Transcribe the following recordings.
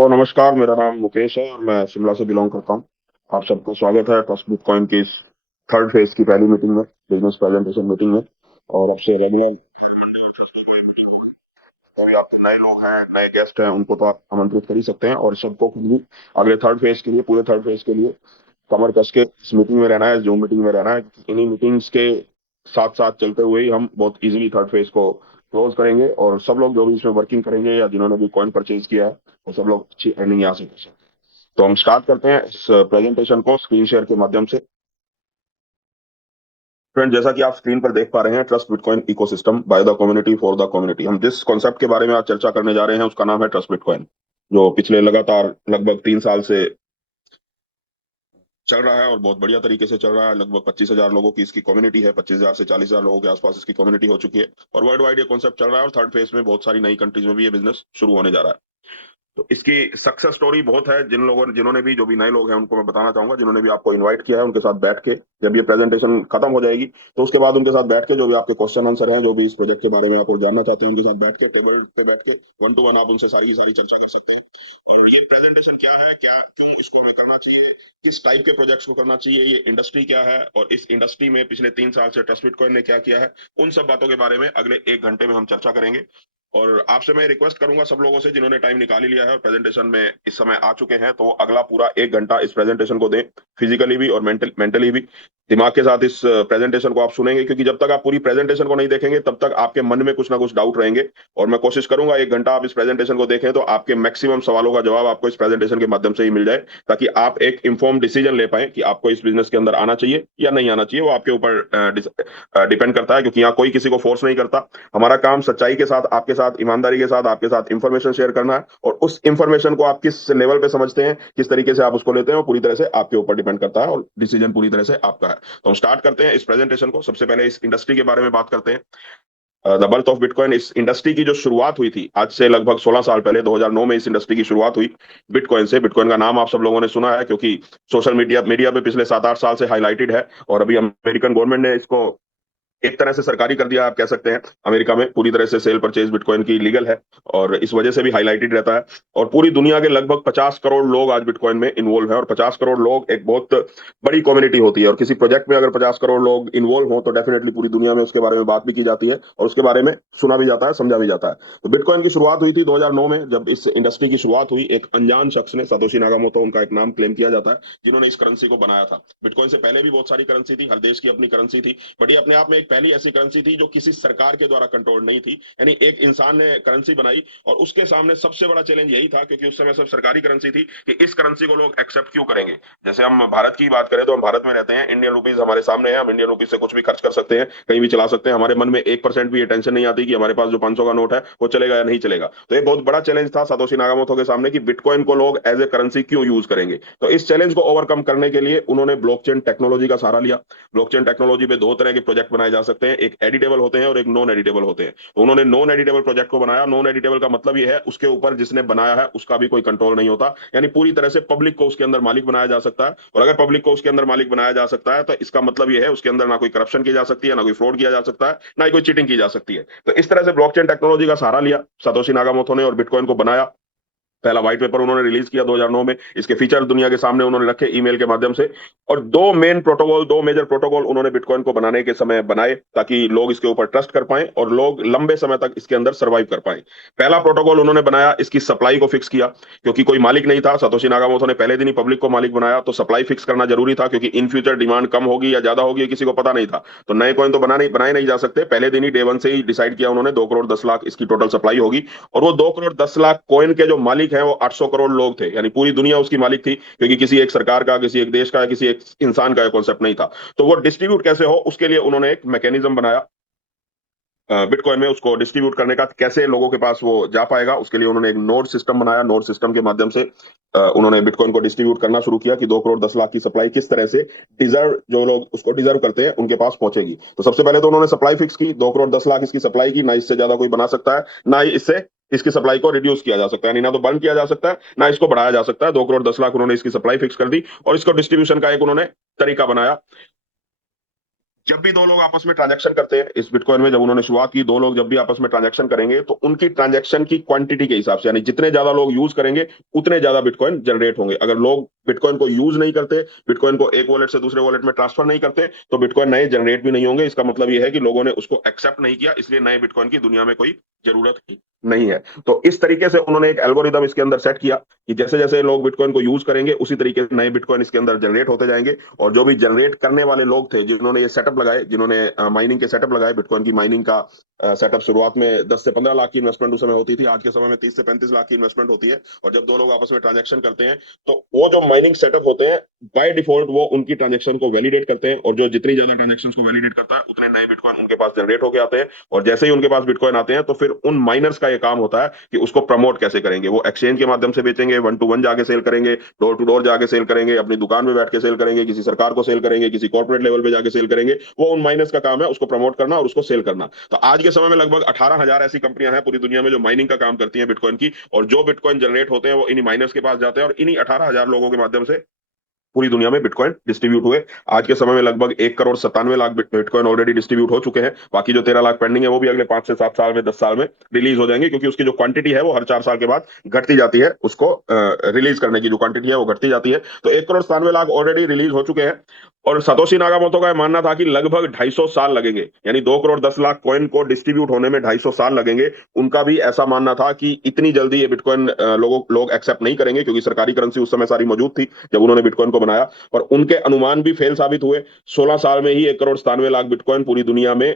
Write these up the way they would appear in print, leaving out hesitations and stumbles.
सबको नमस्कार। मेरा नाम मुकेश है और मैं शिमला से बिलोंग करता हूँ। आप सबको स्वागत है ट्रस्ट बिटकॉइन की इस थर्ड फेज की पहली मीटिंग में, बिजनेस प्रेजेंटेशन मीटिंग में। और अब से रेगुलर हर मंडे और थर्सडे को ये मीटिंग होगी। तो अभी आपके नए लोग हैं, नए गेस्ट हैं, उनको तो आप आमंत्रित कर ही सकते हैं, और सबको खुद भी अगले थर्ड फेज के लिए, पूरे थर्ड फेज के लिए कमर कस के इस मीटिंग में रहना है, जूम मीटिंग में रहना है। इन्हीं मीटिंग्स के साथ साथ चलते हुए ही हम बहुत इजीली थर्ड फेज को क्लोज करेंगे, और सब लोग जो भी इसमें वर्किंग करेंगे या जिन्होंने भी कॉइन परचेज किया है, वो सब लोग अच्छी अर्निंग यहाँ से कर सकते हैं। तो हम स्टार्ट करते हैं इस प्रेजेंटेशन को स्क्रीन शेयर के माध्यम से। फ्रेंड, जैसा कि आप स्क्रीन पर देख पा रहे हैं, trust bitcoin ecosystem by the community for the community. हम जिस कॉन्सेप्ट के बारे में आज चर्चा करने जा रहे हैं उसका नाम है ट्रस्ट बिटकॉइन, जो पिछले लगातार लगभग 3 साल से चल रहा है और बहुत बढ़िया तरीके से चल रहा है। लगभग 25,000 लोगों की इसकी कम्युनिटी है, 25,000 से 40,000 लोगों के आसपास इसकी कम्युनिटी हो चुकी है, और वर्ल्ड वाइड ये कॉन्सेप्ट चल रहा है। और थर्ड फेज में बहुत सारी नई कंट्रीज में भी ये बिजनेस शुरू होने जा रहा है। तो इसकी सक्सेस स्टोरी बहुत है। जिन्होंने भी, जो भी नए लोग हैं उनको मैं बताना चाहूंगा, जिन्होंने भी आपको इनवाइट किया है उनके साथ बैठ के, जब ये प्रेजेंटेशन खत्म हो जाएगी तो उसके बाद उनके साथ बैठ के जो भी आपके क्वेश्चन आंसर हैं, जो भी इस प्रोजेक्ट के बारे में आप और जानना चाहते हैं, उनके साथ बैठ के टेबल पे बैठ के वन टू वन आप उनसे सारी की सारी चर्चा कर सकते हैं। और ये प्रेजेंटेशन क्या है, क्या क्यों इसको हमें करना चाहिए, किस टाइप के प्रोजेक्ट्स को करना चाहिए, ये इंडस्ट्री क्या है, और इस इंडस्ट्री में पिछले 3 साल से ट्रस्ट बिटकॉइन ने क्या किया है, उन सब बातों के बारे में अगले 1 घंटे में हम चर्चा करेंगे। और आपसे मैं रिक्वेस्ट करूंगा सब लोगों से, जिन्होंने टाइम निकाल ही लिया है और प्रेजेंटेशन में इस समय आ चुके हैं, तो अगला पूरा 1 घंटा इस प्रेजेंटेशन को दें, फिजिकली भी और मेंटली भी। दिमाग के साथ इस प्रेजेंटेशन को आप सुनेंगे, क्योंकि जब तक आप पूरी प्रेजेंटेशन को नहीं देखेंगे तब तक आपके मन में कुछ ना कुछ डाउट रहेंगे। और मैं कोशिश करूंगा 1 घंटा आप इस प्रेजेंटेशन को देखें तो आपके मैक्सिमम सवालों का जवाब आपको इस प्रेजेंटेशन के माध्यम से ही मिल जाए, ताकि आप एक इन्फॉर्म डिसीजन ले पाए कि आपको इस बिजनेस के अंदर आना चाहिए या नहीं आना चाहिए। वो आपके ऊपर डिपेंड करता है, क्योंकि यहाँ कोई किसी को फोर्स नहीं करता। हमारा काम सच्चाई के साथ, आपके साथ ईमानदारी के साथ, आपके साथ इंफॉर्मेशन शेयर करना है, और उस इंफॉर्मेशन को आप किस लेवल पे समझते हैं, किस तरीके से आप उसको लेते हैं, वो पूरी तरह से आपके ऊपर डिपेंड करता है, और डिसीजन पूरी तरह से आपका है। तो हम स्टार्ट करते हैं इस प्रेजेंटेशन को। सबसे पहले इस इंडस्ट्री के बारे में बात करते हैं। द बर्थ ऑफ बिटकॉइन, इस इंडस्ट्री की जो शुरुआत हुई थी आज से लगभग 16 साल पहले, 2009 में इस इंडस्ट्री की शुरुआत हुई बिटकॉइन से। बिटकॉइन का नाम आप सब लोगों ने सुना है, क्योंकि सोशल मीडिया मीडिया पे पिछले 7-8 साल से हाईलाइटेड है, और अभी अमेरिकन गवर्नमेंट ने इसको एक तरह से सरकारी कर दिया, आप कह सकते हैं। अमेरिका में पूरी तरह से सेल परचेज बिटकॉइन की लीगल है, और इस वजह से भी हाईलाइटेड रहता है। और पूरी दुनिया के लगभग 50 करोड़ लोग आज बिटकॉइन में इन्वॉल्व हैं, और 50 करोड़ लोग एक बहुत बड़ी कम्युनिटी होती है। और किसी प्रोजेक्ट में अगर 50 करोड़ लोग इन्वॉल्व हो तो डेफिनेटली पूरी दुनिया में उसके बारे में बात भी की जाती है, और उसके बारे में सुना भी जाता है, समझा भी जाता है। तो बिटकॉइन की शुरुआत हुई थी 2009 में, जब इस इंडस्ट्री की शुरुआत हुई एक अनजान शख्स ने, सातोशी नाकामोटो उनका एक नाम क्लेम किया जाता है, जिन्होंने इस करेंसी को बनाया था। बिटकॉइन से पहले भी बहुत सारी करेंसी थी, हर देश की अपनी करेंसी थी, बट ये अपने आप में एक पहली ऐसी करेंसी थी जो किसी सरकार के द्वारा कंट्रोल नहीं थी। यानी एक इंसान ने करेंसी बनाई, और उसके सामने सबसे बड़ा चैलेंज यही था, क्योंकि उस समय सब सरकारी करेंसी थी, कि इस करेंसी को लोग एक्सेप्ट क्यों करेंगे। जैसे हम भारत की बात करें तो हम भारत में रहते हैं, इंडियन रुपीज हमारे सामने है, हम इंडियन रुपीज से कुछ भी खर्च कर सकते हैं, कहीं भी चला सकते हैं। हमारे मन में 1% भी ये टेंशन नहीं आती कि हमारे पास जो 500 का नोट है वो चलेगा या नहीं चलेगा। तो ये बहुत बड़ा चैलेंज था सातोशी नाकामोटो के सामने, कि बिटकॉइन को लोग एज ए करेंसी क्यों यूज करेंगे। तो इस चैलेंज को ओवरकम करने के लिए उन्होंने ब्लॉकचेन टेक्नोलॉजी का सहारा लिया। ब्लॉकचेन टेक्नोलॉजी में दो तरह के प्रोजेक्ट बनाए जा सकते हैं, एक एडिटेबल होते हैं और एक नॉन एडिटेबल होते हैं। तो उन्होंने नॉन एडिटेबल प्रोजेक्ट को बनाया। नॉन एडिटेबल का मतलब यह है उसके ऊपर जिसने बनाया है उसका भी कोई कंट्रोल नहीं होता, यानी पूरी तरह से पब्लिक को उसके अंदर मालिक बनाया जा सकता है। और अगर पब्लिक को उसके अंदर मालिक बनाया जा सकता है तो इसका मतलब यह है उसके अंदर ना कोई करप्शन की जा सकती है, ना कोई फ्रॉड किया जा सकता है, ना ही कोई चीटिंग की जा सकती है। तो इस तरह से ब्लॉकचेन टेक्नोलॉजी का सहारा लिया सातोशी नाकामोटो ने और बिटकॉइन को बनाया। पहला व्हाइट पेपर उन्होंने रिलीज किया 2009 में। इसके फीचर दुनिया के सामने उन्होंने रखे ईमेल के माध्यम से। और दो मेजर प्रोटोकॉल उन्होंने बिटकॉइन को बनाने के समय बनाए, ताकि लोग इसके ऊपर ट्रस्ट कर पाए और लोग लंबे समय तक इसके अंदर सर्वाइव कर पाए। पहला प्रोटोकॉल उन्होंने बनाया, इसकी सप्लाई को फिक्स किया, क्योंकि कोई मालिक नहीं था। सतोशी नागामोटो ने पहले दिन ही पब्लिक को मालिक बनाया, तो सप्लाई फिक्स करना जरूरी था, क्योंकि इन फ्यूचर डिमांड कम होगी या ज्यादा होगी किसी को पता नहीं था। तो नए कॉइन तो बनाए नहीं जा सकते। पहले दिन ही डे वन से ही डिसाइड किया उन्होंने 2 करोड़ 10 लाख इसकी टोटल सप्लाई होगी। और वो 2 करोड़ 10 लाख कॉइन के जो मालिक हैं वो 800 करोड़ लोग थे, यानी पूरी दुनिया उसकी मालिक थी, क्योंकि किसी एक सरकार का, किसी एक देश का, किसी एक इंसान का कॉन्सेप्ट नहीं था। तो वो डिस्ट्रीब्यूट कैसे हो, उसके लिए उन्होंने एक मैकेनिज्म बनाया बिटकॉइन में। उसको डिस्ट्रीब्यूट करने का, कैसे लोगों के पास वो जा पाएगा, उसके लिए उन्होंने एक नोड सिस्टम बनाया। नोड सिस्टम के माध्यम से उन्होंने बिटकॉइन को डिस्ट्रीब्यूट करना शुरू किया, कि 2 करोड़ 10 लाख की सप्लाई किस तरह से डिजर्व, जो लोग उसको डिजर्व करते हैं उनके पास पहुंचेगी। तो सबसे पहले तो उन्होंने सप्लाई फिक्स की, 2 करोड़ 10 लाख इसकी सप्लाई की, ना इससे ज्यादा कोई बना सकता है, ना ही इससे इसकी सप्लाई को रिड्यूस किया जा सकता है, यानी ना तो बंद किया जा सकता है ना इसको बढ़ाया जा सकता है। 2 करोड़ 10 लाख उन्होंने इसकी सप्लाई फिक्स कर दी, और इसको डिस्ट्रीब्यूशन का एक उन्होंने तरीका बनाया। जब भी दो लोग आपस में ट्रांजैक्शन करते हैं इस बिटकॉइन में, जब उन्होंने शुरुआत की, दो लोग जब भी आपस में ट्रांजैक्शन करेंगे तो उनकी ट्रांजैक्शन की क्वांटिटी के हिसाब से, यानी जितने ज्यादा लोग यूज करेंगे उतने ज्यादा बिटकॉइन जनरेट होंगे। अगर लोग बिटकॉइन को यूज नहीं करते, बिटकॉइन को एक वॉलेट से दूसरे वॉलेट में ट्रांसफर नहीं करते, तो बिटकॉइन नए जनरेट भी नहीं होंगे। इसका मतलब यह है कि लोगों ने उसको एक्सेप्ट नहीं किया, इसलिए नए बिटकॉइन की दुनिया में कोई जरूरत नहीं है। तो इस तरीके से उन्होंने एक एल्गोरिदम इसके अंदर सेट किया कि जैसे जैसे लोग बिटकॉइन को यूज करेंगे उसी तरीके से नए बिटकॉइन इसके अंदर जनरेट होते जाएंगे। और जो भी जनरेट करने वाले लोग थे, जिन्होंने ये सेटअप लगाए, जिन्होंने माइनिंग के सेटअप लगाए, बिटकॉइन की माइनिंग का सेटअप शुरुआत में 10 से 15 लाख की इन्वेस्टमेंट उस समय होती थी, आज के समय में 30 से 35 लाख की इन्वेस्टमेंट होती है। और जब दो लोग आपस में ट्रांजेक्शन करते हैं तो वो जो माइनिंग सेटअप होते हैं, बाय डिफॉल्ट वो उनकी ट्रांजेक्शन को वैलिडेट करते हैं, और जो जितनी ज्यादा ट्रांजेक्शन को वैलिडेट करता है उतने नए बिटकॉइन उनके पास जनरेट होकर आते हैं। और जैसे ही उनके पास बिटकॉइन आते हैं तो फिर उन माइनर्स का ये काम होता है कि उसको प्रमोट कैसे करेंगे। वो एक्सचेंज के माध्यम से बेचेंगे, वन टू वन जाके सेल करेंगे, डोर टू डोर जाके सेल करेंगे, अपनी दुकान में बैठ के सेल करेंगे, किसी सरकार को सेल करेंगे, किसी कॉर्पोरेट लेवल पे जाके सेल करेंगे। वो उन माइनर्स का काम है उसको प्रमोट करना और उसको सेल करना। तो आज के समय में लगभग 18,000 ऐसी कंपनियां हैं पूरी दुनिया में जो माइनिंग का काम करती हैं बिटकॉइन की, और जो बिटकॉइन जनरेट होते हैं वो इन्हीं माइनर्स के पास जाते हैं, और इन्हीं 18,000 लोगों के माध्यम से पूरी दुनिया में बिटकॉइन डिस्ट्रीब्यूट हुए। आज के समय में लगभग 1,97,00,000 बिटकॉइन ऑलरेडी डिस्ट्रीब्यूट हो चुके हैं। बाकी जो 13 लाख पेंडिंग है वो भी अगले 5 से 7 साल में, 10 साल में रिलीज हो जाएंगे, क्योंकि उसकी जो क्वांटिटी है वो हर 4 साल के बाद घटती जाती है। उसको रिलीज करने की जो क्वांटिटी है वो घटती जाती है। तो 1,97,00,000 ऑलरेडी रिलीज हो चुके हैं। और सतोशी नागामोटो का मानना था कि लगभग 250 साल लगेंगे, यानी 2,10,00,000 कॉइन को डिस्ट्रीब्यूट होने में 250 साल लगेंगे। उनका भी ऐसा मानना था कि इतनी जल्दी ये बिटकॉइन लोग एक्सेप्ट नहीं करेंगे, क्योंकि सरकारी करेंसी उस समय सारी मौजूद थी जब उन्होंने बिटकॉइन को बनाया। और उनके अनुमान भी फेल साबित हुए। 16 साल में ही 1,97,00,000 बिटकॉइन पूरी दुनिया में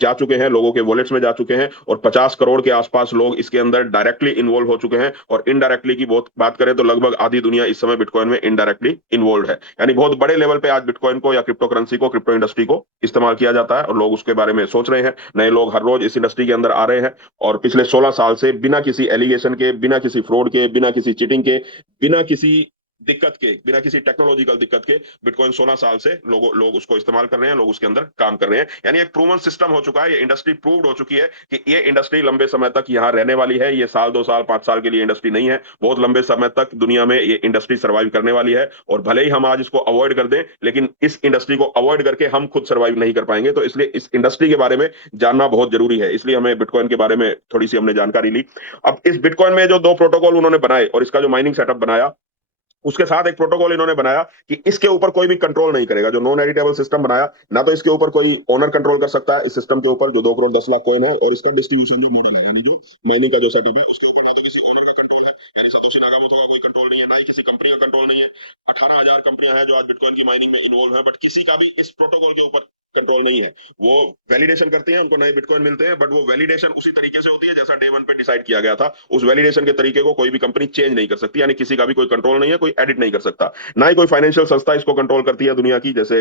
जा चुके हैं, लोगों के वॉलेट्स में जा चुके हैं, और 50 करोड़ के आसपास लोग इसके अंदर डायरेक्टली इन्वॉल्व हो चुके हैं। और इनडायरेक्टली की बहुत बात करें तो लगभग आधी दुनिया इस समय बिटकॉइन में इनडायरेक्टली इन्वॉल्व है। यानी बहुत बड़े लेवल पे आज बिटकॉइन को या क्रिप्टो करेंसी को, क्रिप्टो इंडस्ट्री को इस्तेमाल किया जाता है, और लोग उसके बारे में सोच रहे हैं। नए लोग हर रोज इस इंडस्ट्री के अंदर आ रहे हैं। और पिछले 16 साल से बिना किसी एलिगेशन के, बिना किसी फ्रॉड के, बिना किसी चीटिंग के, बिना किसी दिक्कत के, बिना किसी टेक्नोलॉजिकल दिक्कत के बिटकॉइन 16 साल से लोग उसको इस्तेमाल कर रहे हैं, लोग उसके अंदर काम कर रहे हैं। यानी एक प्रूवन सिस्टम हो चुका है, ये इंडस्ट्री प्रूव्ड हो चुकी है कि ये इंडस्ट्री लंबे समय तक यहाँ रहने वाली है। ये साल 2 साल 5 साल के लिए इंडस्ट्री नहीं है, बहुत लंबे समय तक दुनिया में ये इंडस्ट्री सर्वाइव करने वाली है। और भले ही हम आज इसको अवॉइड कर दें, लेकिन इस इंडस्ट्री को अवॉइड करके हम खुद सर्वाइव नहीं कर पाएंगे। तो इसलिए इस इंडस्ट्री के बारे में जानना बहुत जरूरी है, इसलिए हमें बिटकॉइन के बारे में थोड़ी सी हमने जानकारी ली। अब इस बिटकॉइन में जो दो प्रोटोकॉल उन्होंने बनाए और इसका जो माइनिंग सेटअप बनाया, उसके साथ एक प्रोटोकॉल इन्होंने बनाया कि इसके ऊपर कोई भी कंट्रोल नहीं करेगा। जो नॉन एडिटेबल सिस्टम बनाया, ना तो इसके ऊपर कोई ओनर कंट्रोल कर सकता है इस सिस्टम के ऊपर जो 2,10,00,000 कॉइन है, और इसका डिस्ट्रीब्यूशन जो मॉडल है, यानी जो माइनिंग का जो सेटअप है, उसके ऊपर ना तो किसी ओनर का कंट्रोल है, यानी सतोशी नागामोटो का कोई कंट्रोल नहीं है, ना ही किसी कंपनी का कंट्रोल नहीं है। 18,000 कंपनियां हैं जो आज बिटकॉइन की माइनिंग में इन्वॉल्व है, बट किसी का भी इस प्रोटोकॉल के ऊपर कंट्रोल नहीं है। वो वैलिडेशन करते हैं, उनको नए बिटकॉइन मिलते हैं, बट वो वैलिडेशन उसी तरीके से होती है जैसा डे वन पे डिसाइड किया गया था। उस वैलिडेशन के तरीके को कोई भी कंपनी चेंज नहीं कर सकती, यानी किसी का भी कोई कंट्रोल नहीं है, कोई एडिट नहीं कर सकता। ना ही कोई फाइनेंशियल संस्था इसको कंट्रोल करती है दुनिया की। जैसे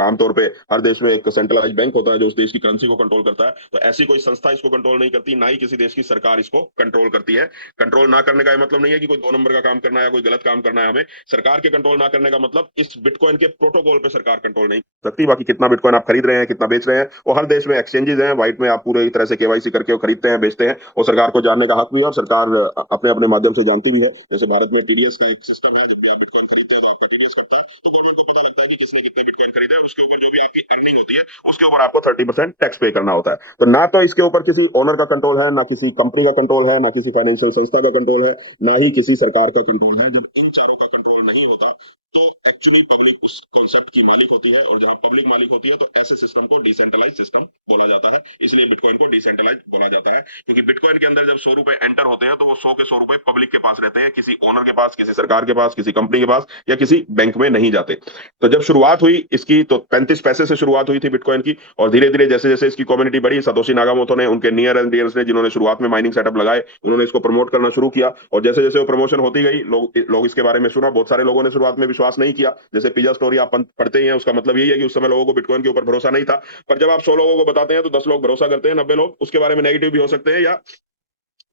आमतौर पे हर देश में एक सेंट्रलाइज बैंक होता है जो उस देश की करेंसी को कंट्रोल करता है, तो ऐसी कोई संस्था इसको कंट्रोल नहीं करती, ना ही किसी देश की सरकार इसको कंट्रोल करती है। कंट्रोल ना करने का यह मतलब नहीं है कि कोई 2 नंबर का काम करना है या कोई गलत काम करना है। हमें सरकार के कंट्रोल ना करने का मतलब इस बिटकॉइन के प्रोटोकॉल पे सरकार कंट्रोल नहीं कर सकती। बाकी कितना बिटकॉइन आप खरीद रहे हैं, कितना बेच रहे हैं, वो हर देश में एक्सचेंजेस हैं, व्हाइट में आप पूरी तरह से केवाईसी करके वो खरीदते हैं, बेचते हैं, और सरकार को जानने का हक भी है, और सरकार अपने अपने माध्यम से जानती भी है। जैसे भारत में टीडीएस का एक सिस्टम है, जब भी आप बिटकॉइन खरीदते हैं तो आपका टीडीएस कटता है, तो गवर्नमेंट को पता लगता है कि किसने कितने बिटकॉइन खरीदे, और उसके ऊपर जो भी आपकी अर्निंग होती है उसके ऊपर आपको 30% टैक्स पे करना होता है। तो ना तो इसके ऊपर किसी ओनर का कंट्रोल है, ना किसी कंपनी का कंट्रोल है, ना किसी फाइनेंशियल संस्था का कंट्रोल है, ना ही किसी सरकार का कंट्रोल है। जब इन चारों का कंट्रोल नहीं होता तो एक्चुअली पब्लिक उस कॉन्सेप्ट की मालिक होती है, और जहां पब्लिक मालिक होती है तो ऐसे सिस्टम को डिसेंट्रलाइज सिस्टम बोला जाता है। इसलिए बिटकॉइन को डिसेंट्रलाइज बोला जाता है, क्योंकि बिटकॉइन के अंदर जब 100 रुपए एंटर होते हैं तो वो 100 के 100 रुपए पब्लिक के पास रहते हैं, किसी ओनर के पास, किसी सरकार के पास, किसी कंपनी के पास, या किसी बैंक में नहीं जाते। तो जब शुरुआत हुई इसकी तो 35 पैसे से शुरुआत हुई थी बिटकॉइन की, और धीरे धीरे जैसे जैसे इसकी कम्युनिटी बढ़ी, सतोशी नागामोटो ने, उनके नियर एंड डियर्स ने, जिन्होंने शुरुआत में माइनिंग सेटअप लगाए, उन्होंने इसको प्रमोट करना शुरू किया। और जैसे जैसे वो प्रमोशन होती गई, लोग इसके बारे में सुना। बहुत सारे लोगों ने शुरुआत में विश्वास नहीं किया, जैसे पिज्जा स्टोरी आप पढ़ते ही हैं, उसका मतलब यही है कि उस समय लोगों को बिटकॉइन के ऊपर भरोसा नहीं था। पर जब आप 100 लोगों को बताते हैं तो 10 लोग भरोसा करते हैं, 90 लोग उसके बारे में नेगेटिव भी हो सकते हैं, या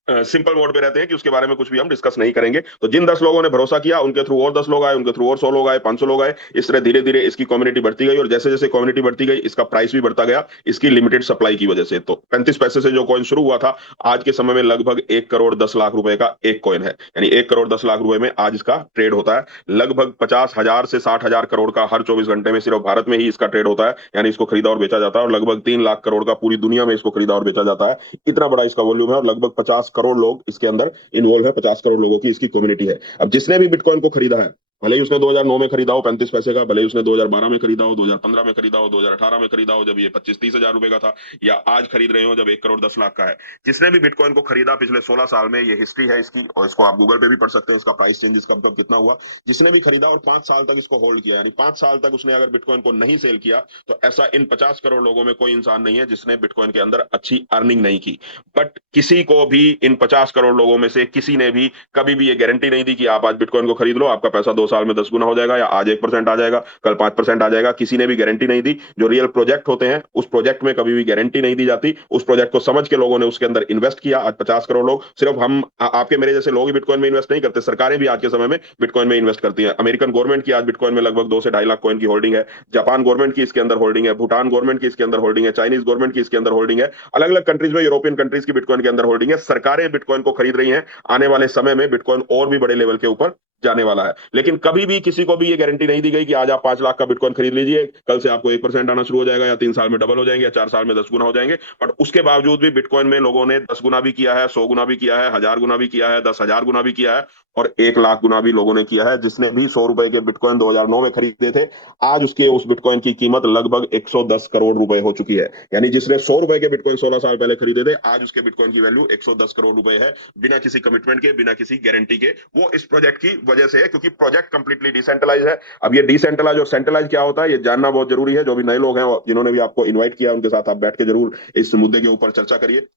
सिंपल मोड पे रहते हैं कि उसके बारे में कुछ भी हम डिस्कस नहीं करेंगे। तो जिन 10 लोगों ने भरोसा किया उनके थ्रू और 10 लोग आए, उनके थ्रू और 100 लोग आए, 500 लोग आए। इस तरह धीरे धीरे इसकी कम्युनिटी बढ़ती गई, और जैसे जैसे कम्युनिटी बढ़ती गई इसका प्राइस भी बढ़ता गया, इसकी लिमिटेड सप्लाई की वजह से। तो 35 पैसे से जो कॉइन शुरू हुआ था, आज के समय में लगभग 1 करोड़ 10 लाख रुपए का एक कॉइन है। यानी 1 करोड़ 10 लाख रुपए में आज इसका ट्रेड होता है। लगभग 50,000 से 60,000 करोड़ का हर 24 घंटे में सिर्फ भारत में ही इसका ट्रेड होता है, यानी इसको खरीदा और बेचा जाता है। और लगभग 3 लाख करोड़ का पूरी दुनिया में इसको खरीदा और बेचा जाता है। इतना बड़ा इसका वॉल्यूम है, और लगभग 50 करोड़ लोग इसके अंदर इन्वॉल्व है। 50 करोड़ लोगों की इसकी कम्युनिटी है। अब जिसने भी बिटकॉइन को खरीदा है, भले ही उसने 2009 में खरीदा हो 35 पैसे का, भले ही उसने 2012 में खरीदा हो, 2015 में खरीदा हो, 2018 में खरीदा हो जब ये 25-30 हजार रुपए का था, या आज खरीद रहे हो जब 1 करोड़ 10 लाख का है। जिसने भी बिटकॉइन को खरीदा पिछले 16 साल में, ये हिस्ट्री है इसकी, और इसको आप गूगल पे भी पढ़ सकते हैं, इसका प्राइस चेंजेस कब कब कितना हुआ। जिसने भी खरीदा और 5 साल तक इसको होल्ड किया, यानी 5 साल तक उसने अगर बिटकॉइन को नहीं सेल किया, तो ऐसा इन 50 करोड़ लोगों में कोई इंसान नहीं है जिसने बिटकॉइन के अंदर अच्छी अर्निंग नहीं की। बट किसी को भी इन 50 करोड़ लोगों में से किसी ने भी कभी भी ये गारंटी नहीं दी कि आप आज बिटकॉइन को खरीद लो, आपका पैसा 2 साल में 10 गुना हो जाएगा, या आज 1% आ जाएगा, कल 5% आ जाएगा। किसी ने भी गारंटी नहीं दी। जो रियल प्रोजेक्ट होते हैं उस प्रोजेक्ट में कभी भी गारंटी नहीं दी जाती। उस प्रोजेक्ट को समझ के लोगों ने उसके अंदर इन्वेस्ट किया। आज 50 करोड़ लोग, सिर्फ हम आपके मेरे जैसे लोग ही बिटकॉइन में इन्वेस्ट नहीं करते, सरकारें भी आज के समय में बिटकॉइन में इन्वेस्ट करती है। अमेरिकन गवर्नमेंट की आज बिटकॉइन में लगभग 2 से 2.5 लाख कॉइन की होल्डिंग है। जापान गवर्नमेंट की इसके अंदर होल्डिंग है। भूटान गवर्नमेंट की इसके अंदर होल्डिंग है। चाइनीज गवर्नमेंट की इसके अंदर होल्डिंग है। अलग अलग कंट्रीज में, यूरोपियन कंट्रीज की बिटकॉइन के अंदर होल्डिंग है। सरकारें बिटकॉइन को खरीद रही हैं। आने वाले समय में बिटकॉइन और भी बड़े लेवल के ऊपर जाने वाला है। लेकिन कभी भी किसी को भी ये गारंटी नहीं दी गई कि आज आप 5 लाख का बिटकॉइन खरीद लीजिए, कल से आपको 1% आना शुरू हो जाएगा, या 3 साल में डबल हो जाएंगे, या 4 साल में 10 गुना हो जाएंगे। बट उसके बावजूद भी बिटकॉइन में लोगों ने 10 गुना भी किया है, 100 गुना भी किया है, 1000 गुना भी किया है, 10,000 गुना भी किया है, और 1 लाख गुना भी लोगों ने किया है। जिसने भी 100 रुपए के बिटकॉइन 2009 में खरीदे थे, आज उसके उस बिटकॉइन की कीमत लगभग 110 करोड़ रुपए हो चुकी है। यानी जिसने 100 रुपए के बिटकॉइन 16 साल पहले खरीदे थे, आज उसके बिटकॉइन की वैल्यू 110 करोड़ रुपए है, बिना किसी कमिटमेंट के, बिना किसी गारंटी के। वो इस प्रोजेक्ट की वजह से है, क्योंकि प्रोजेक्ट कंप्लीटली डिसेंट्रलाइज है। अब ये डिसेंट्रलाइज और सेंट्रलाइज क्या होता है, ये जानना बहुत जरूरी है। जो भी नए लोग हैं, जिन्होंने भी आपको इन्वाइट किया, उनके साथ आप बैठ के जरूर इस मुद्दे के ऊपर चर्चा करिए,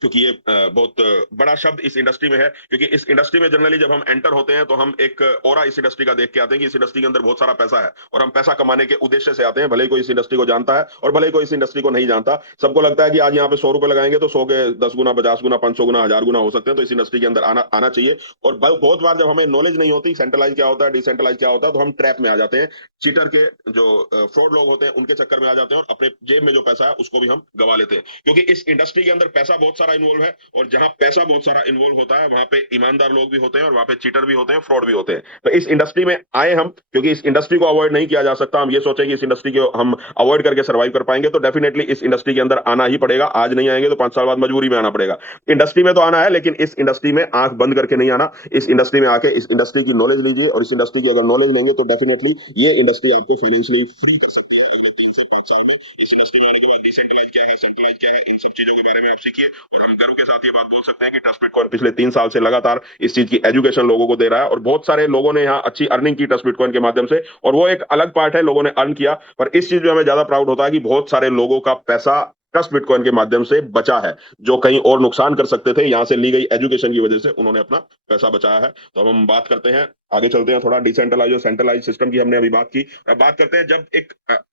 क्योंकि ये बहुत बड़ा शब्द इस इंडस्ट्री में है। क्योंकि इस इंडस्ट्री में जनरली जब हम एंटर होते हैं, तो हम एक ओरा इस इंडस्ट्री का देख के आते हैं कि इस इंडस्ट्री के अंदर बहुत सारा पैसा है, और हम पैसा कमाने के उद्देश्य से आते हैं। भले ही कोई इस इंडस्ट्री को जानता है और भले ही कोई इस इंडस्ट्री को नहीं जानता, सबको लगता है कि आज यहाँ पे 100 रुपए लगाएंगे तो 100 के 10 गुना, 50 गुना, 500 गुना, 1000 गुना हो सकते हैं, तो इस इंडस्ट्री के अंदर आना आना चाहिए। और बहुत बार जब हमें नॉलेज नहीं होती सेंट्रलाइज क्या होता है, डिसेंट्रलाइज क्या होता है, तो हम ट्रैप में आ जाते हैं। चीटर के जो फ्रॉड लोग होते हैं उनके चक्कर में आ जाते हैं, और अपने जेब में जो पैसा है उसको भी हम गवा लेते हैं। क्योंकि इस इंडस्ट्री के अंदर पैसा बहुत सारा इन्वॉल्व है, और जहां पैसा बहुत सारा इन्वॉल्व होता है, वहां पे ईमानदार लोग भी होते हैं, और वहां पे चीटर भी होते हैं, फ्रॉड भी होते हैं। तो इस इंडस्ट्री में आए हम, क्योंकि इस इंडस्ट्री को अवॉइड नहीं किया जा सकता। हम ये सोचें कि इस इंडस्ट्री को हम अवॉइड करके सर्वाइव कर पाएंगे, तो डेफिनेटली इस इंडस्ट्री के अंदर आना ही पड़ेगा। आज नहीं आएंगे तो 5 साल बाद मजबूरी में आना पड़ेगा। इंडस्ट्री में तो आना है, लेकिन इस इंडस्ट्री में आंख बंद करके नहीं आना। इस इंडस्ट्री में आके इस इंडस्ट्री की नॉलेज लीजिए, और इस इंडस्ट्री की अगर नॉलेज लेंगे तो डेफिनेटली ये इंडस्ट्री आपको फाइनेंशियली फ्री कर सकती है अगले 3 से 5 साल में। इस इंडस्ट्री में आने के बाद डिसेंट्रलाइज क्या है, सेंट्रलाइज क्या है, इन सब चीजों के बारे में आप सीखिए। और हम गर्व के साथ ये बात बोल सकते हैं कि ट्रस्ट बिटकॉइन पिछले 3 साल से लगातार इस चीज की एजुकेशन लोगों को दे रहा है, और बहुत सारे लोगों ने यहाँ अच्छी अर्निंग की ट्रस्ट बिटकॉइन के माध्यम से। और वो एक अलग पार्ट है, लोगों ने अर्न किया, पर इस चीज में हमें ज्यादा प्राउड होता है कि बहुत सारे लोगों का पैसा ट्रस्ट बिटकॉइन के माध्यम से बचा है, जो कहीं और नुकसान कर सकते थे। यहां से ली गई एजुकेशन की वजह से उन्होंने अपना पैसा बचाया है। तो अब हम बात करते हैं, आगे चलते हैं थोड़ा डिसेंट्रलाइज और सेंट्रलाइज सिस्टम की हमने अभी बात की। अब बात करते हैं, जब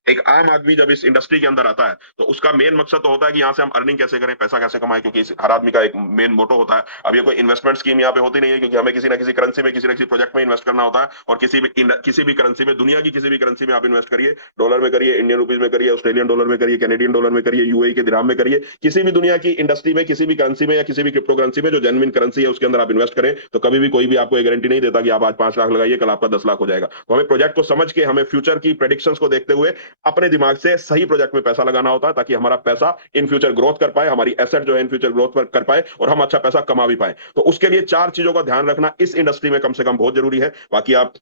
एक आम आदमी जब इस इंडस्ट्री के अंदर आता है, तो उसका मेन मकसद तो होता है कि यहाँ से हम अर्निंग कैसे करें, पैसा कैसे कमाएं, क्योंकि हर आदमी का एक मेन मोटो होता है। अब ये कोई इन्वेस्टमेंट स्कीम यहाँ पे होती नहीं है, क्योंकि हमें किसी ना किसी करेंसी में, किसी ना किसी प्रोजेक्ट में इन्वेस्ट करना होता है। और किसी भी करेंसी में, दुनिया की किसी भी करेंसी में आप इन्वेस्ट करिए, डॉलर में करिए, इंडियन रुपीज में करिए, ऑस्ट्रेलियन डॉलर में करिए, कैनेडियन डॉलर में करिए, यूएई के दिरहम में करिए, किसी भी दुनिया की इंडस्ट्री में, किसी भी करेंसी में, या किसी भी क्रिप्टो करेंसी में जो जेन्युइन करेंसी है उसके अंदर आप इन्वेस्ट करें, तो कभी भी कोई भी आपको गारंटी नहीं देता कि आप आज 5 लाख लगाइए, कल आपका 10 लाख हो जाएगा। तो हमें प्रोजेक्ट को समझ के, हमें फ्यूचर की प्रेडिक्शंस को देखते हुए अपने दिमाग से सही प्रोजेक्ट में पैसा लगाना होता है, ताकि हमारा पैसा इन फ्यूचर ग्रोथ कर पाए, हमारी एसेट जो है इन फ्यूचर ग्रोथ कर पाए, और हम अच्छा पैसा कमा भी पाए। तो उसके लिए 4 चीजों का ध्यान रखना इस इंडस्ट्री में कम से कम बहुत जरूरी है। बाकी आप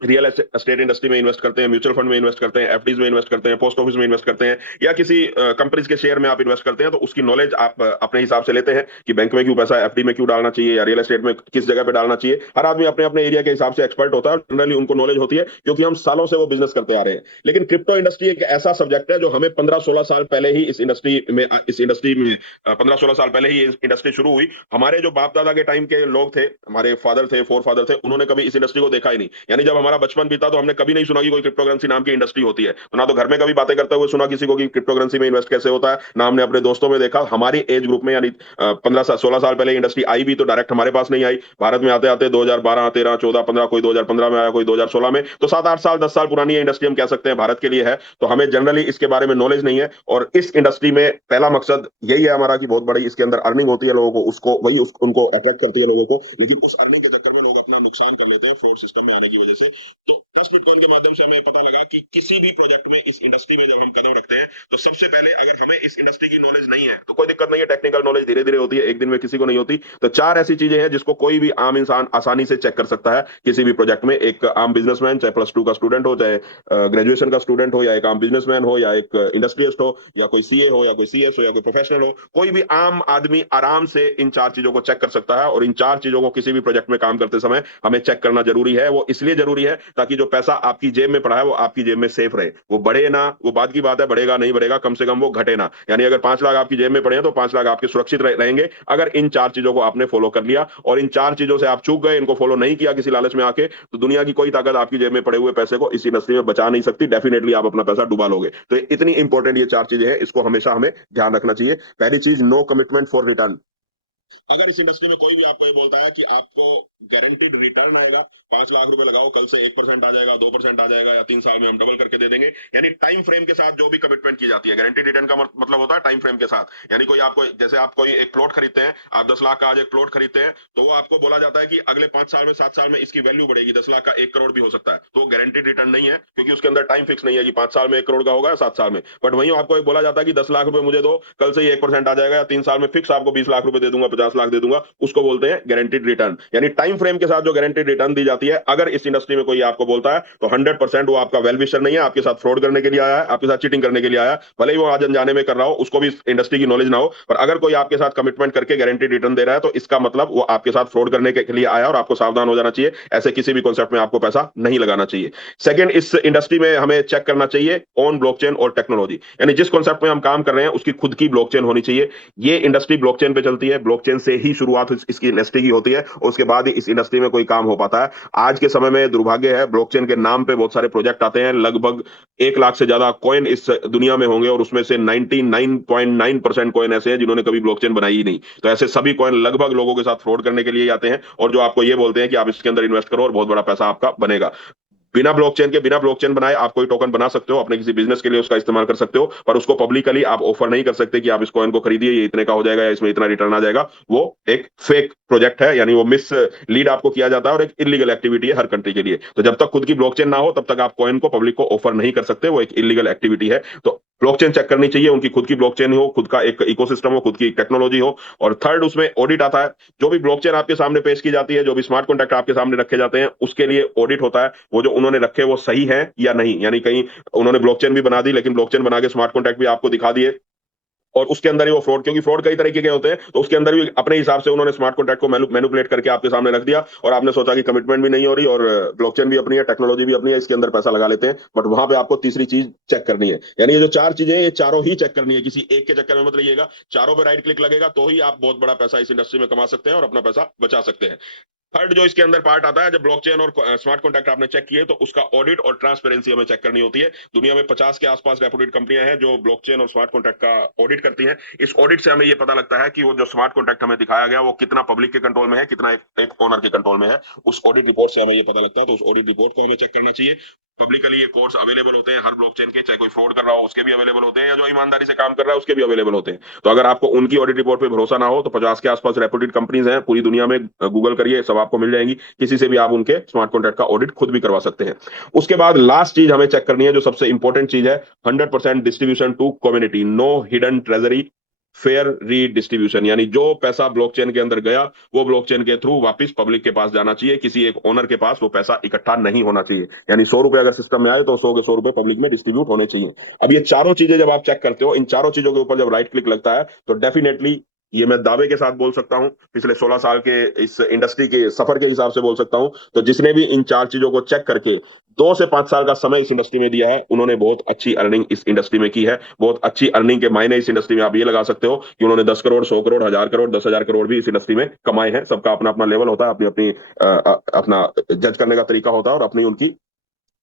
रियल एस्टेट इंडस्ट्री में इन्वेस्ट करते हैं, म्यूचुअल फंड में इन्वेस्ट करते हैं, एफडीज में इन्वेस्ट करते हैं, पोस्ट ऑफिस में इन्वेस्ट करते हैं, या किसी कंपनीज के शेयर में आप इन्वेस्ट करते हैं, तो उसकी नॉलेज आप अपने हिसाब से लेते हैं कि बैंक में क्यों पैसा, एफडी में क्यों डालना चाहिए, या रियल एस्टेट में किस जगह पे डालना चाहिए। हर आदमी अपने अपने एरिया के हिसाब से एक्सपर्ट होता है, और जनरली उनको नॉलेज होती है, क्योंकि हम सालों से वो बिजनेस करते आ रहे हैं। लेकिन क्रिप्टो इंडस्ट्री एक ऐसा सब्जेक्ट है जो हमें 15-16 साल पहले ही इस इंडस्ट्री में 15-16 साल पहले ही इंडस्ट्री शुरू हुई। हमारे जो बाप दादा के टाइम के लोग थे, हमारे फादर थे, फोर फादर थे, उन्होंने कभी इस इंडस्ट्री को देखा ही नहीं। यानी जब हमारा बचपन बीता तो हमने कभी नहीं सुना कि कोई क्रिप्टो करेंसी नाम की इंडस्ट्री होती है। तो ना तो घर में कभी बातें करते हुए सुना किसी को कि क्रिप्टो करेंसी में इन्वेस्ट कैसे होता है, ना हमने अपने दोस्तों में देखा। हमारी एज ग्रुप में यानी 15 16 साल पहले इंडस्ट्री आई भी तो डायरेक्ट हमारे पास नहीं आई। भारत में आते आते 2012 13 14 15, कोई 2015 में आया, कोई 2016 में, तो 7 8 साल 10 साल पुरानी इंडस्ट्री हम कह सकते हैं भारत के लिए है। तो हमें जनरली इसके बारे में नॉलेज नहीं है। और इस इंडस्ट्री में पहला मकसद यही है हमारा कि बहुत बड़ी इसके अंदर अर्निंग होती है लोगों को, उसको वही उनको अट्रैक्ट करती है लोगों को, लेकिन उस अर्निंग के चक्कर में लोग अपना नुकसान कर लेते हैं फ्रॉड सिस्टम में आने की वजह से। तो 10 बिटकॉइन के माध्यम से हमें पता लगा कि किसी भी प्रोजेक्ट में इस इंडस्ट्री में जब हम कदम रखते हैं तो सबसे पहले अगर हमें इस इंडस्ट्री की नॉलेज नहीं है तो कोई दिक्कत नहीं है, टेक्निकल नॉलेज धीरे धीरे होती है, एक दिन में किसी को नहीं होती। तो 4 ऐसी चीजें हैं जिसको कोई भी आम इंसान आसानी से चेक कर सकता है किसी भी प्रोजेक्ट में। एक आम बिजनेसमैन, चाहे +2 का स्टूडेंट हो, चाहे ग्रेजुएशन का स्टूडेंट हो, या एक आम बिजनेसमैन हो, या एक इंडस्ट्रियलिस्ट हो, या कोई सीए हो, या कोई सीएस हो, या कोई प्रोफेशनल हो, कोई भी आम आदमी आराम से इन 4 चीजों को चेक कर सकता है। और इन 4 चीजों को किसी भी प्रोजेक्ट में काम करते समय हमें चेक करना जरूरी है। वो इसलिए जरूरी है ताकि जो पैसा आपकी जेब में पड़ा है वो आपकी जेब में सेफ रहे, वो बढ़े ना, वो बात की बात है, बढ़ेगा नहीं बढ़ेगा, कम से कम वो घटे ना। यानी अगर 5 लाख आपकी जेब में पड़े हैं तो 5 लाख आपके सुरक्षित रहेंगे अगर इन 4 चीजों को आपने फॉलो कर लिया। और इन 4 चीजों से आप चूक गए, इनको फॉलो नहीं किया किसी लालच में आके, तो दुनिया की कोई ताकत आपकी जेब में पड़े हुए पैसे को इस इंडस्ट्री में बचा नहीं सकती। डेफिनेटली आप अपना पैसा डुबा लोगे। तो इतनी इंपॉर्टेंट ये 4 चीजें हैं, इसको हमेशा हमें ध्यान रखना चाहिए। पहली चीज, नो कमिटमेंट फॉर रिटर्न। अगर इस इंडस्ट्री में कोई भी आपको ये बोलता है कि आपको गारंटीड रिटर्न आएगा, 5 लाख रुपए लगाओ, कल से 1% आ जाएगा, 2% आ जाएगा, या 3 साल में हम डबल करके दे देंगे, यानी टाइम फ्रेम के साथ जो भी कमिटमेंट की जाती है, गारंटीड रिटर्न का मतलब होता है टाइम फ्रेम के साथ। यानी कोई आपको, जैसे आप कोई एक प्लॉट खरीदते हैं, आप 10 लाख का आज एक प्लॉट खरीदते हैं, तो वो आपको बोला जाता है कि अगले 5 साल में 7 साल में इसकी वैल्यू बढ़ेगी, 10 लाख का 1 करोड़ भी हो सकता है। तो गारंटीड रिटर्न नहीं है, क्योंकि उसके अंदर टाइम फिक्स नहीं है कि 5 साल में 1 करोड़ का होगा या 7 साल में। बट वहीं आपको बोला जाता है कि 10 लाख रुपए मुझे दो, कल से ही 1% आ जाएगा, या 3 साल में फिक्स आपको 20 लाख रुपए दे दूंगा, 50 लाख दे दूंगा, उसको बोलते हैं गारंटीड रिटर्न। यानी टाइम फ्रेम के साथ जो गारंटीड रिटर्न दी जाती है, अगर इस इंडस्ट्री में कोई आपको बोलता है तो 100% वो आपका वेल विशर नहीं है, आपके साथ फ्रॉड करने के लिए आया है, आपके साथ चीटिंग करने के लिए आया है। भले ही वो आज अनजाने में कर रहा हो, उसको भी इंडस्ट्री की नॉलेज ना हो, पर अगर कोई आपके साथ कमिटमेंट करके गारंटीड रिटर्न दे रहा है तो इसका मतलब वो आपके साथ फ्रॉड करने के लिए आया, और आपको सावधान हो जाना चाहिए। ऐसे किसी भी कॉन्सेप्ट में आपको पैसा नहीं लगाना चाहिए। सेकंड, इस इंडस्ट्री में हमें चेक करना चाहिए ऑन ब्लॉकचेन और टेक्नोलॉजी। यानी जिस कॉन्सेप्ट में हम काम कर रहे हैं उसकी खुद की ब्लॉकचेन होनी चाहिए। ये इंडस्ट्री ब्लॉकचेन पे चलती है, ब्लॉकचेन से ही शुरुआत इसकी इंडस्ट्री की होती है, और उसके बाद ही इस इंडस्ट्री में कोई काम हो पाता है। आज के समय में दुर्भाग्य है, ब्लॉकचेन के नाम पे बहुत सारे प्रोजेक्ट आते हैं, लगभग 1 लाख से ज्यादा कॉइन इस दुनिया में होंगे, और उसमें से 99.9% कॉइन ऐसे हैं जिन्होंने कभी ब्लॉकचेन बनाई ही नहीं। तो ऐसे सभी कॉइन लगभग लोगों के साथ फ्रॉड करने के लिए आते हैं, और जो आपको ये बोलते हैं कि आप इसके अंदर इन्वेस्ट करो और बहुत बड़ा पैसा आपका बनेगा। बिना ब्लॉकचेन बनाए आप कोई टोकन बना सकते हो, अपने किसी बिजनेस के लिए उसका इस्तेमाल कर सकते हो, पर उसको पब्लिकली आप ऑफर नहीं कर सकते कि आप इस कॉइन को खरीदिए, ये इतने का हो जाएगा या इसमें इतना रिटर्न आ जाएगा। वो एक फेक प्रोजेक्ट है, यानी वो मिस लीड आपको किया जाता है, और एक इलीगल एक्टिविटी है हर कंट्री के लिए। तो जब तक खुद की ब्लॉकचेन ना हो तब तक आप कॉइन को पब्लिक को ऑफर नहीं कर सकते, वो एक इलीगल एक्टिविटी है। तो ब्लॉकचेन चेक करनी चाहिए, उनकी खुद की ब्लॉकचेन हो, खुद का एक इकोसिस्टम हो, खुद की टेक्नोलॉजी हो। और थर्ड, उसमें ऑडिट आता है। जो भी ब्लॉकचेन आपके सामने पेश की जाती है, जो भी स्मार्ट कॉन्ट्रैक्ट आपके सामने रखे जाते हैं, उसके लिए ऑडिट होता है, वो जो उन्होंने रखे वो सही है या नहीं। यानी कहीं उन्होंने ब्लॉकचेन भी बना दी, लेकिन ब्लॉकचेन बना के स्मार्ट कॉन्ट्रैक्ट भी आपको दिखा दिए, और उसके अंदर ही वो फ्रॉड, क्योंकि फ्रॉड कई तरीके के होते हैं, तो उसके अंदर भी अपने हिसाब से उन्होंने स्मार्ट कॉन्ट्रैक्ट को मैनिपुलेट करके आपके सामने रख दिया, और आपने सोचा कि कमिटमेंट भी नहीं हो रही और ब्लॉकचेन भी अपनी है, टेक्नोलॉजी भी अपनी है, इसके अंदर पैसा लगा लेते हैं। बट वहां पे आपको तीसरी चीज चेक करनी है। यानी ये जो 4 चीजें, ये चारों ही चेक करनी है, किसी एक के चक्कर में मत रहिएगा। चारों पे राइट क्लिक लगेगा तो ही आप बहुत बड़ा पैसा इस इंडस्ट्री में कमा सकते हैं और अपना पैसा बचा सकते हैं। थर्ड जो इसके अंदर पार्ट आता है, जब ब्लॉकचेन और स्मार्ट कॉन्ट्रैक्ट आपने चेक किए तो उसका ऑडिट और ट्रांसपेरेंसी हमें चेक करनी होती है। दुनिया में 50 के आसपास रेपुटेड कंपनियां हैं जो ब्लॉकचेन और स्मार्ट कॉन्ट्रैक्ट का ऑडिट करती हैं। इस ऑडिट से हमें यह पता लगता है कि वो जो स्मार्ट कॉन्ट्रैक्ट हमें दिखाया गया वो कितना पब्लिक के कंट्रोल में है, कितना एक ओनर के कंट्रोल में है। उस ऑडिट रिपोर्ट से हमें यह पता लगता है, तो उस ऑडिट रिपोर्ट को हमें चेक करना चाहिए। पब्लिकली ये कोर्स अवेलेबल होते हैं हर ब्लॉकचेन के, चाहे कोई फ्रॉड कर रहा हो उसके भी अवेलेबल होते हैं, या जो ईमानदारी से काम कर रहा है उसके भी अवेलेबल होते हैं। तो अगर आपको उनकी ऑडिट रिपोर्ट पे भरोसा ना हो तो 50 के आसपास रेपुटेड कंपनीज हैं पूरी दुनिया में, गूगल करिए, सब आपको मिल जाएंगी। किसी से भी आप उनके स्मार्ट कॉन्ट्रैक्ट का ऑडिट खुद भी करवा सकते हैं। उसके बाद लास्ट चीज हमें चेक करनी है, जो सबसे इंपॉर्टेंट चीज है, 100% distribution to community, no hidden treasury, fair redistribution. यानी जो पैसा ब्लॉकचेन के अंदर गया वो ब्लॉकचेन के थ्रू वापस पब्लिक के पास जाना चाहिए, किसी एक ओनर के पास वो पैसा इकट्ठा नहीं होना चाहिए। यानी 100 रुपए अगर सिस्टम में आए तो 100 के 100 रुपए पब्लिक में डिस्ट्रीब्यूट होने चाहिए। अब ये चारों चीजें जब आप चेक करते हो, इन चारों चीजों के ऊपर जब राइट क्लिक लगता है तो डेफिनेटली ये मैं दावे के साथ बोल सकता हूँ, पिछले 16 साल के इस इंडस्ट्री के सफर के हिसाब से बोल सकता हूँ। तो जिसने भी इन चार चीजों को चेक करके 2 से 5 साल का समय इस इंडस्ट्री में दिया है, उन्होंने बहुत अच्छी अर्निंग इस इंडस्ट्री में की है। बहुत अच्छी अर्निंग के मायने इस इंडस्ट्री में आप ये लगा सकते हो कि उन्होंने 10 करोड़, 100 करोड़, 1000 करोड़, 10,000 करोड़ भी इस इंडस्ट्री में कमाए हैं। सबका अपना अपना लेवल होता है, अपनी अपनी अपना जज करने का तरीका होता है, और अपनी उनकी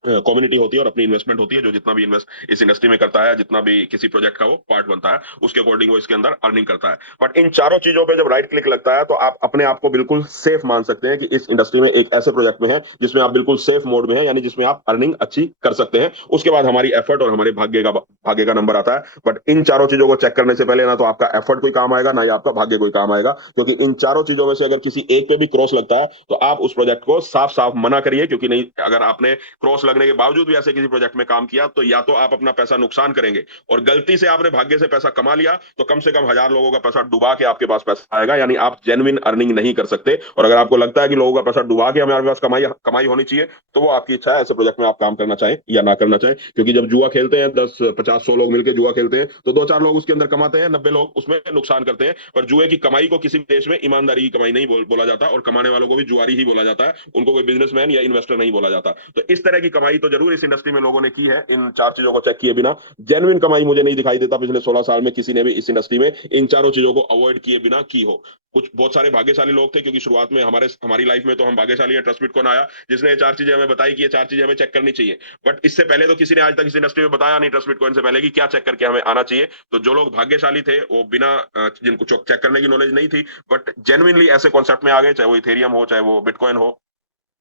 कम्युनिटी होती है और अपनी इन्वेस्टमेंट होती है। जो जितना भी इन्वेस्ट इस इंडस्ट्री में करता है, जितना भी किसी प्रोजेक्ट का वो पार्ट बनता है, उसके अकॉर्डिंग वो इसके अंदर अर्निंग करता है। बट इन चारों चीजों पे जब राइट क्लिक लगता है, तो आप अपने आप को बिल्कुल सेफ मान सकते हैं कि इस इंडस्ट्री में एक ऐसे प्रोजेक्ट में है जिसमें आप बिल्कुल सेफ मोड में है, यानी जिसमें आप अर्निंग अच्छी कर सकते हैं। उसके बाद हमारी एफर्ट और हमारे भाग्य का नंबर आता है। बट इन चारों चीजों को चेक करने से पहले ना तो आपका एफर्ट कोई काम आएगा, ना ही आपका भाग्य कोई काम आएगा, क्योंकि इन चारों चीजों में से अगर किसी एक पे भी क्रॉस लगता है, तो आप उस प्रोजेक्ट को साफ साफ मना करिए। क्योंकि नहीं, अगर आपने क्रॉस लगने के बावजूद भी ऐसे किसी प्रोजेक्ट में काम किया, तो या तो आप अपना पैसा नुकसान करेंगे, और गलती से आपने भाग्य से पैसा कमा लिया, तो कम से कम 1000 लोगों का पैसा डुबा के आपके पास पैसा आएगा, यानी आप जेन्युइन अर्निंग नहीं कर सकते। और अगर आपको लगता है कि लोगों का पैसा डुबा के हमारे पास कमाई कमाई होनी चाहिए, तो वो आपकी इच्छा है, ऐसे प्रोजेक्ट में आप काम करना चाहें या ना करना चाहें। क्योंकि जब जुआ खेलते हैं, 10, 50, 100 लोग मिलकर जुआ खेलते हैं, तो 2, 4 लोग उसके अंदर कमाते हैं, 90 लोग उसमें नुकसान करते हैं। पर जुए की कमाई को किसी भी देश में ईमानदारी की कमाई नहीं बोला जाता, और कमाने वालों को भी जुआरी ही बोला जाता है, उनको कोई बिजनेसमैन या इन्वेस्टर नहीं बोला जाता। तो इस तरह की कमाई तो जरूर इस इंडस्ट्री में लोगों ने की है, इन चार चीजों को चेक किए बिना। जेन्युइन कमाई मुझे नहीं दिखाई देता पिछले 16 साल में किसी ने भी इस इंडस्ट्री में इन चारों चीजों को अवॉइड किए बिना की हो। कुछ बहुत सारे भाग्यशाली लोग थे, क्योंकि शुरुआत में हमारी लाइफ में तो हम भाग्यशाली है, ट्रस्ट बिटकॉइन आया जिसने ये चार चीजें हमें बताई कि ये चार चीजें हमें चेक करनी चाहिए। बट इससे पहले तो किसी ने आज तक इस इंडस्ट्री में बताया नहीं, ट्रस्ट बिटकॉइन से पहले, कि क्या चेक करके हमें आना चाहिए। तो जो लोग भाग्यशाली थे, वो बिना जिनको चेक करने की नॉलेज नहीं थी, बट जेन्युइनली ऐसे कॉन्सेप्ट में आ गए, चाहे वो इथेरियम हो, चाहे वो बिटकॉइन हो,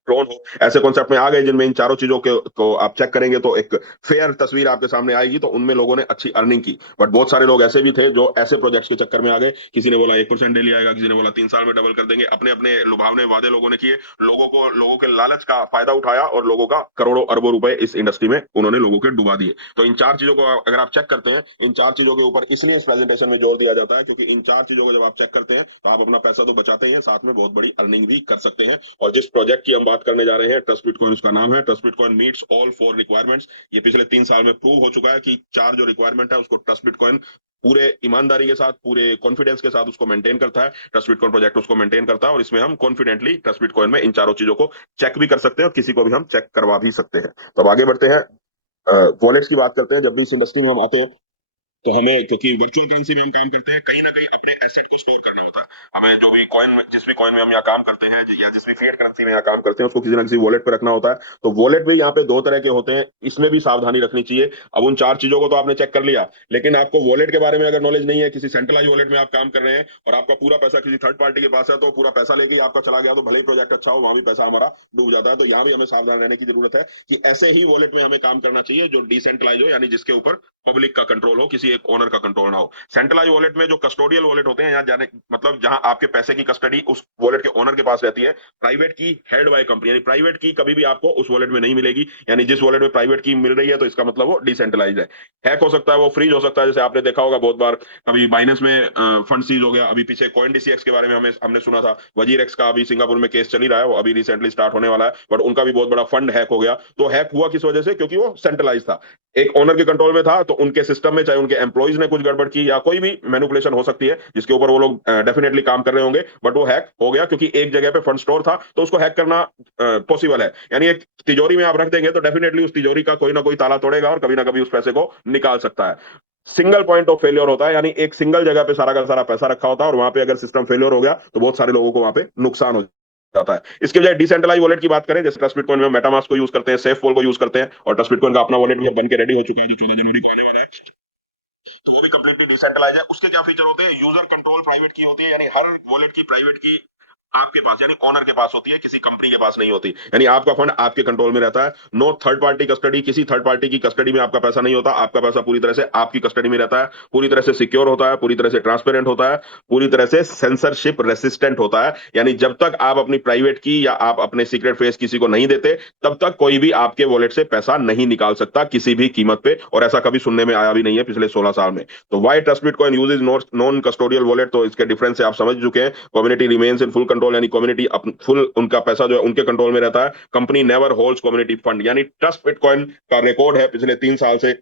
ड्रोन हो, ऐसे कॉन्सेप्ट में आ गए जिनमें इन चारों चीजों को आप चेक करेंगे तो एक फेयर तस्वीर आपके सामने आएगी। तो उनमें लोगों ने अच्छी अर्निंग की। बट बहुत सारे लोग ऐसे भी थे जो ऐसे प्रोजेक्ट्स के चक्कर में आ गए। किसी ने बोला 1% डेली आएगा, किसी ने बोला 3 साल में डबल कर देंगे, अपने अपने लुभावने वादे लोगों ने किए, लोगों के लालच का फायदा उठाया, और लोगों का करोड़ों अरबों रुपए इस इंडस्ट्री में उन्होंने लोगों के डुबा दिए। तो इन चार चीजों को अगर आप चेक करते हैं, इन चार चीजों के ऊपर इसलिए इस प्रेजेंटेशन में जोर दिया जाता है, क्योंकि इन चार चीजों को जब आप चेक करते हैं, तो आप अपना पैसा तो बचाते हैं, साथ में बहुत बड़ी अर्निंग भी कर सकते हैं। और जिस प्रोजेक्ट की हम बात करने जा रहे हैं, ट्रस्ट बिटकॉइन उसका नाम है। Trust bitcoin meets all 4 requirements. ये पिछले 3 साल में प्रूव हो चुका है कि चार जो रिक्वायरमेंट है, उसको ट्रस्ट बिटकॉइन पूरे ईमानदारी के साथ, पूरे कॉन्फिडेंस के साथ उसको मेंटेन करता है। ट्रस्ट बिटकॉइन प्रोजेक्ट उसको मेंटेन करता है, और इसमें हम कॉन्फिडेंटली ट्रस्ट बिटकॉइन में इन चारों चीजों को चेक भी कर सकते हैं, और किसी को भी हम चेक करवा भी सकते हैं। तो अब आगे बढ़ते हैं, वॉलेट्स की बात करते हैं। जब भी इस इंडस्ट्री में हम आते हैं, तो हमें, क्योंकि वर्चुअल करेंसी में हम काम करते हैं, कहीं ना कहीं अपने एसेट को स्टोर करना होता है। हमें जो भी कॉइन, जिस भी कॉइन में हम यहाँ काम करते हैं, या जिस भी फिएट करेंसी में यहाँ काम करते हैं, उसको किसी ना किसी वॉलेट पे रखना होता है। तो वॉलेट भी यहाँ पे 2 तरह के होते हैं, इसमें भी सावधानी रखनी चाहिए। अब उन चार चीजों को तो आपने चेक कर लिया, लेकिन आपको वॉलेट के बारे में अगर नॉलेज नहीं है, किसी सेंट्रलाइज वॉलेट में आप काम कर रहे हैं, और आपका पूरा पैसा किसी थर्ड पार्टी के पास है, तो पूरा पैसा लेके ही आपका चला गया, तो भले ही प्रोजेक्ट अच्छा हो, वहां भी पैसा हमारा डूब जाता है। तो यहाँ भी हमें सावधान रहने की जरूरत है कि ऐसे ही वॉलेट में हमें काम करना चाहिए जो डिसेंट्रलाइज हो, यानी जिसके ऊपर पब्लिक का कंट्रोल हो, किसी एक ओनर का कंट्रोल ना हो। सेंट्रलाइज वॉलेट में जो कस्टोडियल वॉलेट होते हैं, यहाँ जाने मतलब जहां आपके पैसे की कस्टडी उस वॉलेट के ओनर के पास रहती है, प्राइवेट की हेल्ड बाय कंपनी, यानी प्राइवेट की कभी भी आपको उस वॉलेट में नहीं मिलेगी। यानी जिस वॉलेट में प्राइवेट की मिल रही है, तो इसका मतलब वो डिसेंट्रलाइज है। हैक हो सकता है, वो फ्रीज हो सकता है, जैसे आपने देखा होगा बहुत बार, कभी बाइनेंस में फंड सीज हो गया। अभी पीछे कॉइन डीसीएक्स के बारे में हमने सुना था, वजीर एक्स का अभी सिंगापुर में केस चल ही रहा है, वो अभी रिसेंटली स्टार्ट होने वाला है, बट उनका भी बहुत बड़ा फंड हैक हो गया। तो हैक हुआ किस वजह से? क्योंकि वो सेंट्रलाइज था, एक ओनर के कंट्रोल में था। तो उनके सिस्टम में, चाहे उनके एम्प्लॉइज ने कुछ गड़बड़ की, या कोई भी मैनिपुलेशन हो सकती है जिसके ऊपर वो लोग डेफिनेटली काम कर रहे होंगे, बट वो हैक हो गया, क्योंकि एक जगह पे फंड स्टोर था, तो उसको हैक करना पॉसिबल है। यानी एक तिजोरी में आप रख देंगे, तो डेफिनेटली उस तिजोरी का कोई ना कोई ताला तोड़ेगा, और कभी ना कभी उस पैसे को निकाल सकता है। सिंगल पॉइंट ऑफ फेलियर होता है, यानी एक सिंगल जगह पे सारा का सारा पैसा रखा होता है, और वहां पे अगर सिस्टम फेलियर हो गया, तो बहुत सारे लोगों को वहां पे नुकसान हो जाता है। इसके बजाय डिसेंट्रलाइज वॉलेट की बात करें, जैसे ट्रस्ट बिटकॉइन में मेटामास्क को यूज करते हैं, सेफ वॉल को यूज करते हैं, और ट्रस्ट बिटकॉइन का अपना वॉलेट भी बन के रेडी हो चुका है, जो 14 जनवरी को आने वाला है। तो वो भी कंप्लीटली डिसेंट्रलाइज है। उसके क्या फीचर होते हैं? यूजर कंट्रोल प्राइवेट की होती है, यानी हर वॉलेट की प्राइवेट की आपके पास, यानी ओनर के पास होती है, किसी कंपनी के पास नहीं होती। यानी आपका फंड आपके कंट्रोल में रहता है। नो थर्ड पार्टी कस्टडी, किसी थर्ड पार्टी की कस्टडी में आपका पैसा नहीं होता। आपका पैसा पूरी तरह से आपकी कस्टडी में रहता है, पूरी तरह से सिक्योर होता है, पूरी तरह से ट्रांसपेरेंट होता है, पूरी तरह से सेंसरशिप रेसिस्टेंट होता है। यानी जब तक आप अपनी प्राइवेट की या आप अपने सीक्रेट फेस किसी को नहीं देते, तब तक कोई भी आपके वॉलेट से पैसा नहीं निकाल सकता किसी भी कीमत पे। और ऐसा कभी सुनने में आया भी नहीं है पिछले 16 साल में। तो why trust bitcoin uses non custodial wallet? तो इसके डिफरेंस से आप समझ चुके हैं। Community remains in full control, यानी कम्युनिटी फुल, उनका पैसा जो है उनके कंट्रोल में रहता है। Company never holds community fund, यानी ट्रस्ट बिटकॉइन का रिकॉर्ड है पिछले 3 साल से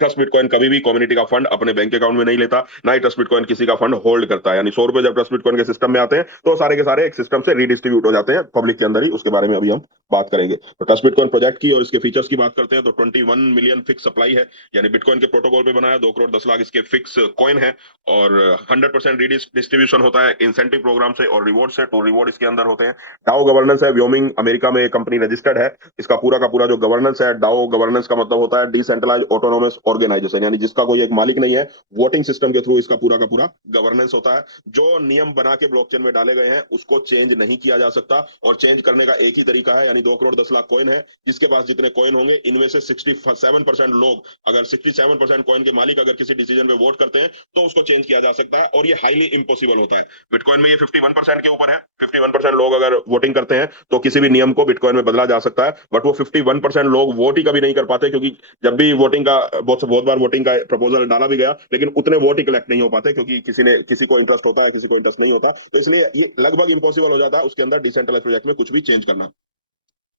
ट्रस्ट बिटकॉइन कभी भी कम्युनिटी का फंड अपने बैंक अकाउंट में नहीं लेता, ना ही ट्रस्ट बिटकॉइन किसी का फंड होल्ड करता है। यानी 100 रुपए जब ट्रस्ट बिटकॉइन के सिस्टम में आते हैं तो सारे के सारे एक सिस्टम से रीडिस्ट्रीब्यूट हो जाते हैं पब्लिक के अंदर ही। उसके बारे में अभी हम बात करेंगे। तो ट्रस्ट बिटकॉइन प्रोजेक्ट की और इसके फीचर्स की बात करते हैं तो 21 मिलियन फिक्स सप्लाई है, यानी बिटकॉइन के प्रोटोकॉल पे बनाया 2 करोड़ 10 लाख इसके फिक्स कॉइन है, और 100% रीडिस्ट्रीब्यूशन होता है इंसेंटिव प्रोग्राम से और रिवॉर्ड से। तो रिवॉर्ड इसके अंदर होते हैं। डाओ गवर्नेंस है, व्योमिंग अमेरिका में कंपनी रजिस्टर्ड है। इसका पूरा का पूरा जो गवर्नेंस है, डाओ गवर्नेंस का मतलब होता है डिसेंट्रलाइज ऑटोनोमस ऑर्गेनाइजेशन, यानी जिसका कोई एक मालिक नहीं है। वोटिंग सिस्टम के थ्रू इसका पूरा का पूरा गवर्नेंस होता है। जो नियम बना के ब्लॉकचेन में डाले गए हैं उसको चेंज नहीं किया जा सकता, और चेंज करने का एक ही तरीका है, यानी 2 करोड़ 10 लाख कॉइन है। जिसके पास जितने कॉइन होंगे इनमें से 67% लोग, अगर 67% कॉइन के मालिक अगर किसी डिसीजन पे वोट करते हैं तो उसको चेंज किया जा सकता है, और ये हाईली इम्पॉसिबल होता है। बिटकॉइन में ये 51% के ऊपर है। 51% लोग अगर वोटिंग करते हैं तो किसी भी नियम को बिटकॉइन में बदला जा सकता है, बट वो 51% लोग वोट ही कभी नहीं कर पाते, क्योंकि जब भी वोटिंग का बहुत बार वोटिंग का प्रपोजल डाला भी गया, लेकिन उतने वोट ही कलेक्ट नहीं हो पाते, क्योंकि किसी को इंटरेस्ट होता है, किसी को इंटरेस्ट नहीं होता। तो इसलिए ये लगभग इम्पॉसिबल हो जाता है उसके अंदर डिसेंट्रलाइज प्रोजेक्ट में कुछ भी चेंज करना।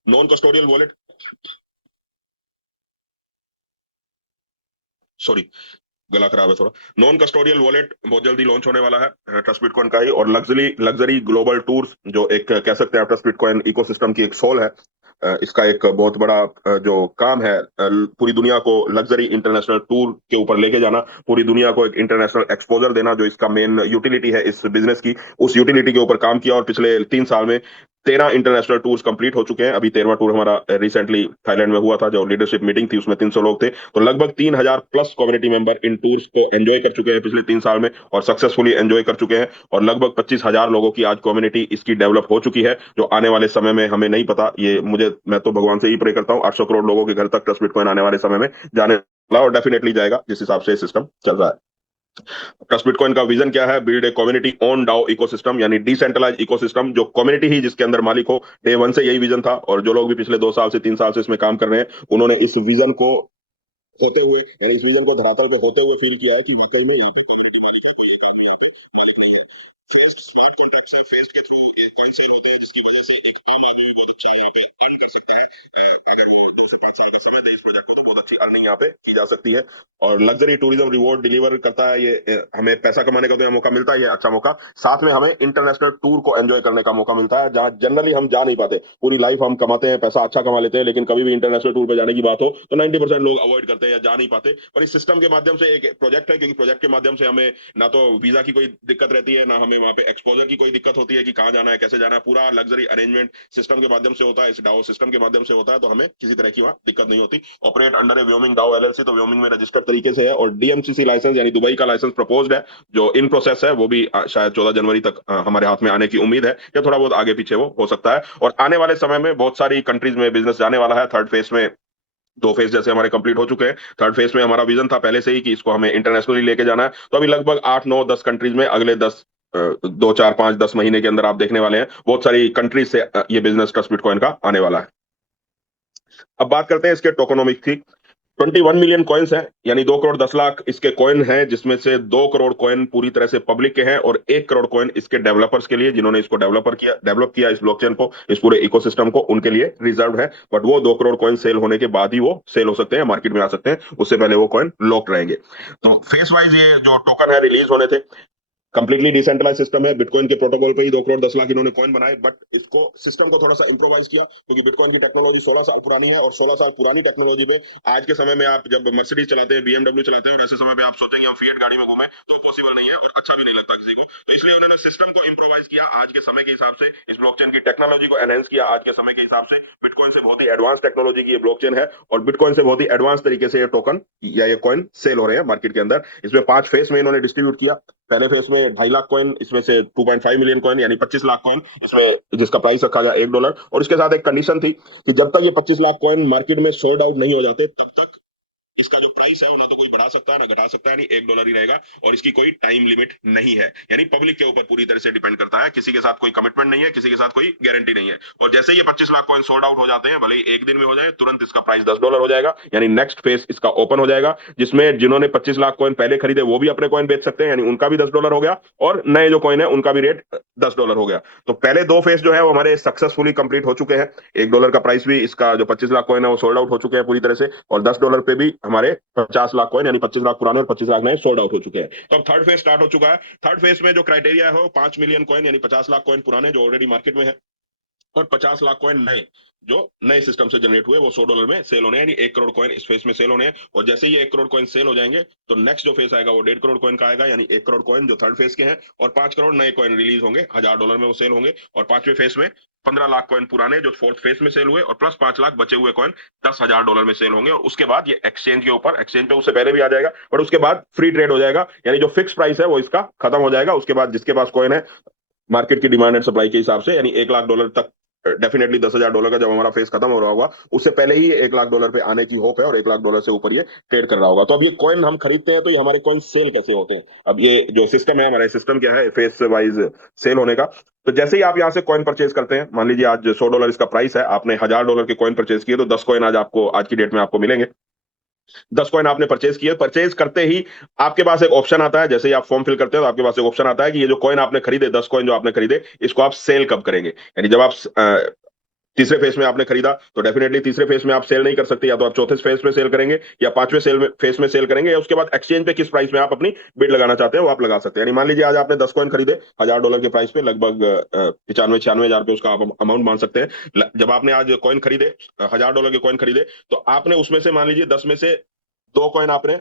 नॉन कस्टोडियल वॉलेट, सॉरी गला खराब है थोड़ा। नॉन कस्टोडियल वॉलेट बहुत जल्दी लॉन्च होने वाला है ट्रस्ट बिटकॉइन का ही। और लग्जरी लग्जरी ग्लोबल टूर्स, जो एक कह सकते हैं ट्रस्ट बिटकॉइन इकोसिस्टम की एक सोल है। इसका एक बहुत बड़ा जो काम है, पूरी दुनिया को लग्जरी इंटरनेशनल टूर के ऊपर लेके जाना, पूरी दुनिया को एक इंटरनेशनल एक्सपोजर देना, जो इसका मेन यूटिलिटी है इस बिजनेस की, उस यूटिलिटी के ऊपर काम किया। और पिछले 3 साल में 13 इंटरनेशनल टूर्स कंप्लीट हो चुके हैं। अभी 13वां टूर हमारा रिसेंटली थाईलैंड में हुआ था, जो लीडरशिप मीटिंग थी उसमें 300 लोग थे। तो लगभग 3,000 plus community member in tours को एंजॉय कर चुके हैं पिछले 3 साल में, और सक्सेसफुली एंजॉय कर चुके हैं। और लगभग 25,000 लोगों की आज कम्युनिटी इसकी डेवलप हो चुकी है, जो आने वाले समय में हमें नहीं पता। ये मैं तो भगवान से ही प्रे करता हूँ 800 करोड़ लोगों के घर तक ट्रस्ट बिटकॉइन आने वाले समय में जाने वाला, और डेफिनेटली जाएगा जिस हिसाब से सिस्टम चल रहा है। ट्रस्ट बिटकॉइन का विजन क्या है? Build a community own DAO ecosystem, यानी डिसेंट्रलाइज इकोसिस्टम, जो कम्युनिटी ही जिसके अंदर मालिक हो। डे वन से यही विजन था, और जो लोग भी पिछले 2 साल से 3 साल से इसमें काम कर रहे हैं, उन्होंने इस विजन को होते हुए, यानी इस विजन को धरातल पे होते हुए फील किया है कि वाकई में ये अर्निंग यहाँ पे की जा सकती है। और लग्जरी टूरिज्म रिवॉर्ड डिलीवर करता है ये। हमें पैसा कमाने का तो यहाँ मौका मिलता है, ये अच्छा मौका। साथ में हमें इंटरनेशनल टूर को एंजॉय करने का मौका मिलता है, जहाँ जनरली हम जा नहीं पाते। पूरी लाइफ हम कमाते हैं, पैसा अच्छा कमा लेते हैं, लेकिन कभी भी इंटरनेशनल टूर पे जाने की बात हो तो 90% लोग अवॉइड करते हैं या जा नहीं पाते। पर इस सिस्टम के माध्यम से एक प्रोजेक्ट है, क्योंकि प्रोजेक्ट के माध्यम से हमें ना तो वीजा की कोई दिक्कत रहती है, ना हमें वहाँ पे एक्सपोजर की कोई दिक्कत होती है कि कहाँ जाना है कैसे जाना है। पूरा लग्जरी अरेंजमेंट सिस्टम के माध्यम से होता है, इस डाओ सिस्टम के माध्यम से होता है, तो हमें किसी तरह की वहाँ दिक्कत नहीं होती। ऑपरेट अंडर ए व्योमिंग डाओ एलएलसी, तो व्योमिंग में रजिस्टर्ड तरीके से है। और डीएमसीसी लाइसेंस, यानी दुबई का लाइसेंस प्रपोज्ड है, जो इन प्रोसेस है। वो भी शायद 14 जनवरी तक हमारे हाथ में आने की उम्मीद है, या थोड़ा बहुत आगे पीछे वो हो सकता है। और आने वाले समय में बहुत सारी कंट्रीज में बिजनेस जाने वाला है। थर्ड फेज में 2 फेज जैसे हमारे कंप्लीट हो चुके हैं। थर्ड फेज में हमारा विजन था पहले से ही कि इसको हमें इंटरनेशनली लेके जाना है। तो अभी लगभग 8 9 10 कंट्रीज में अगले 2 4 5 10 महीने के अंदर आप देखने वाले हैं बहुत सारी कंट्रीज से ये बिजनेस ट्रस्ट बिटकॉइन का आने वाला है। अब बात करते हैं इसके टोकोनोमिक्स की। 21 मिलियन कॉइन्स हैं, यानी 2 करोड़ 10 लाख इसके कॉइन हैं, जिसमें से 2 करोड़ कॉइन पूरी तरह से पब्लिक के हैं, और 1 करोड़ कॉइन इसके डेवलपर्स के लिए, जिन्होंने इसको डेवलप किया इस ब्लॉकचेन को, इस पूरे इकोसिस्टम को, उनके लिए रिजर्व है। बट वो 2 करोड़ कॉइन सेल होने के बाद ही वो सेल हो सकते हैं, मार्केट में आ सकते हैं। उससे पहले वो कॉइन लॉक्ड रहेंगे। तो फेस वाइज ये जो टोकन है रिलीज होने थे। कंप्लीटली डिसेंट्रलाइज सिस्टम है, बिटकॉइन के प्रोटोकॉल पे ही 2 करोड़ 10 लाख इन्होंने कॉइन बनाए, बट इसको सिस्टम को थोड़ा सा इंप्रोवाइज किया, क्योंकि बिटकॉइन की टेक्नोलॉजी 16 साल पुरानी है, और 16 साल पुरानी टेक्नोलॉजी पे आज के समय में आप जब मर्सिडीज चलाते हैं, बीएमडब्ल्यू चलाते हैं, और ऐसे समय पे आप सोचेंगे हम फिएट गाड़ी में घूमें, तो पॉसिबल नहीं है और अच्छा भी नहीं लगता किसी को। तो इसलिए उन्होंने सिस्टम को इंप्रोवाइज किया आज के समय के हिसाब से, इस ब्लॉकचेन की टेक्नोलॉजी को एनहेंस किया आज के समय के हिसाब से। बिटकॉइन से बहुत ही एडवांस टेक्नोलॉजी की ये ब्लॉकचेन है, और बिटकॉइन से बहुत ही एडवांस तरीके से ये टोकन या ये कॉइन सेल हो रहे हैं मार्केट के अंदर। इसमें 5 फेस में इन्होंने डिस्ट्रीब्यूट किया। पहले फेज में 2.5 लाख कॉइन, इसमें से 2.5 मिलियन कॉइन, यानी 25 लाख कॉइन, इसमें जिसका प्राइस रखा गया $1। और इसके साथ एक कंडीशन थी कि जब तक ये 25 लाख कॉइन मार्केट में सोल्ड आउट नहीं हो जाते, तब तक इसका जो प्राइस है वो ना तो कोई बढ़ा सकता है ना घटा सकता है, नहीं $1 ही रहेगा। और इसकी कोई टाइम लिमिट नहीं है, यानी पब्लिक के ऊपर पूरी तरह से डिपेंड करता है। किसी के साथ कोई कमिटमेंट नहीं है, किसी के साथ कोई गारंटी नहीं है। और जैसे ये 25 लाख कॉइन सोल्ड आउट हो जाते हैं, भले ही एक दिन में हो जाए, तुरंत इसका प्राइस $10 हो जाएगा, यानी नेक्स्ट फेज इसका ओपन हो जाएगा, जिसमें जिन्होंने 25 लाख कॉइन पहले खरीदे वो भी अपने कॉइन बेच सकते हैं, यानी उनका भी $10 हो गया, और नए जो कॉइन है उनका भी रेट $10 हो गया। तो पहले 2 फेज जो है वो हमारे सक्सेसफुली कंप्लीट हो चुके हैं। $1 का प्राइस भी, इसका जो 25 लाख कॉइन है वो सोल्ड आउट हो चुके हैं पूरी तरह से, और $10 पे भी हमारे 50 लाख कॉइन यानी 25 लाख पुराने और 25 लाख नए सोल्ड आउट हो चुके हैं। तो अब थर्ड फेज स्टार्ट हो चुका है। थर्ड फेज में जो क्राइटेरिया है वो 5 मिलियन कॉइन यानी 50 लाख कॉइन पुराने जो ऑलरेडी मार्केट में है, और 50 लाख कॉइन नए जो नए सिस्टम से जनरेट हुए वो $100 में सेल होने हैं, यानी 1 करोड़ कॉइन इस फेज में सेल होने हैं। और जैसे ही 1 करोड़ कॉइन सेल हो जाएंगे तो नेक्स्ट जो फेज आएगा वो 1.5 करोड़ कॉइन का आएगा, यानी 1 करोड़ कॉइन जो थर्ड फेज के हैं, और 5 करोड़ नए कॉइन रिलीज होंगे, $1000 में वो सेल होंगे। और पांचवें फेज में 15 लाख कॉइन पुराने जो फोर्थ फेज में सेल हुए, और प्लस 5 लाख बचे हुए कॉइन $10,000 में सेल होंगे। और उसके बाद ये एक्सचेंज के ऊपर, एक्सचेंज पे उससे पहले भी आ जाएगा, बट उसके बाद फ्री ट्रेड हो जाएगा, यानी जो फिक्स प्राइस है वो इसका खत्म हो जाएगा। उसके बाद जिसके पास कॉइन है मार्केट की डिमांड एंड सप्लाई के हिसाब से, यानी $1 लाख तक डेफिनेटली $10,000 का जब हमारा फेज खत्म हो रहा होगा, उससे पहले ही $1 लाख पे आने की होप है, और $1 लाख से ऊपर ये ट्रेड कर रहा होगा। तो अब ये कॉइन हम खरीदते हैं तो ये हमारे कॉइन सेल कैसे होते हैं? अब ये जो सिस्टम है हमारा, सिस्टम क्या है फेज वाइज सेल होने का। तो जैसे ही आप यहाँ से कॉइन परचेज करते हैं, मान लीजिए आज $100 इसका प्राइस है, आपने $1000 के कॉइन परचेज किए, तो 10 कॉइन आज आपको, आज की डेट में आपको मिलेंगे। 10 कॉइन आपने परचेज किए, परचेज करते ही आपके पास एक ऑप्शन आता है, जैसे ही आप फॉर्म फिल करते हैं तो आपके पास एक ऑप्शन आता है कि ये जो कॉइन आपने खरीदे, 10 कॉइन जो आपने खरीदे, इसको आप सेल कब करेंगे। यानी जब आप तीसरे फेज में आपने खरीदा तो डेफिनेटली तीसरे फेज में आप सेल नहीं कर सकते, या तो आप चौथे फेज में सेल करेंगे, या पांचवें फेज में सेल करेंगे, या उसके बाद एक्सचेंज पे किस प्राइस में आप अपनी बिड लगाना चाहते हैं वो आप लगा सकते हैं। यानी मान लीजिए आज आपने 10 कॉइन खरीदे $1000 के प्राइस पे, लगभग 95-96 हजार पे उसका आप अमाउंट मान सकते हैं। जब आपने आज कॉइन खरीदे, $1000 के कॉइन खरीदे, तो आपने उसमें से मान लीजिए 10 में से 2 कॉइन आपने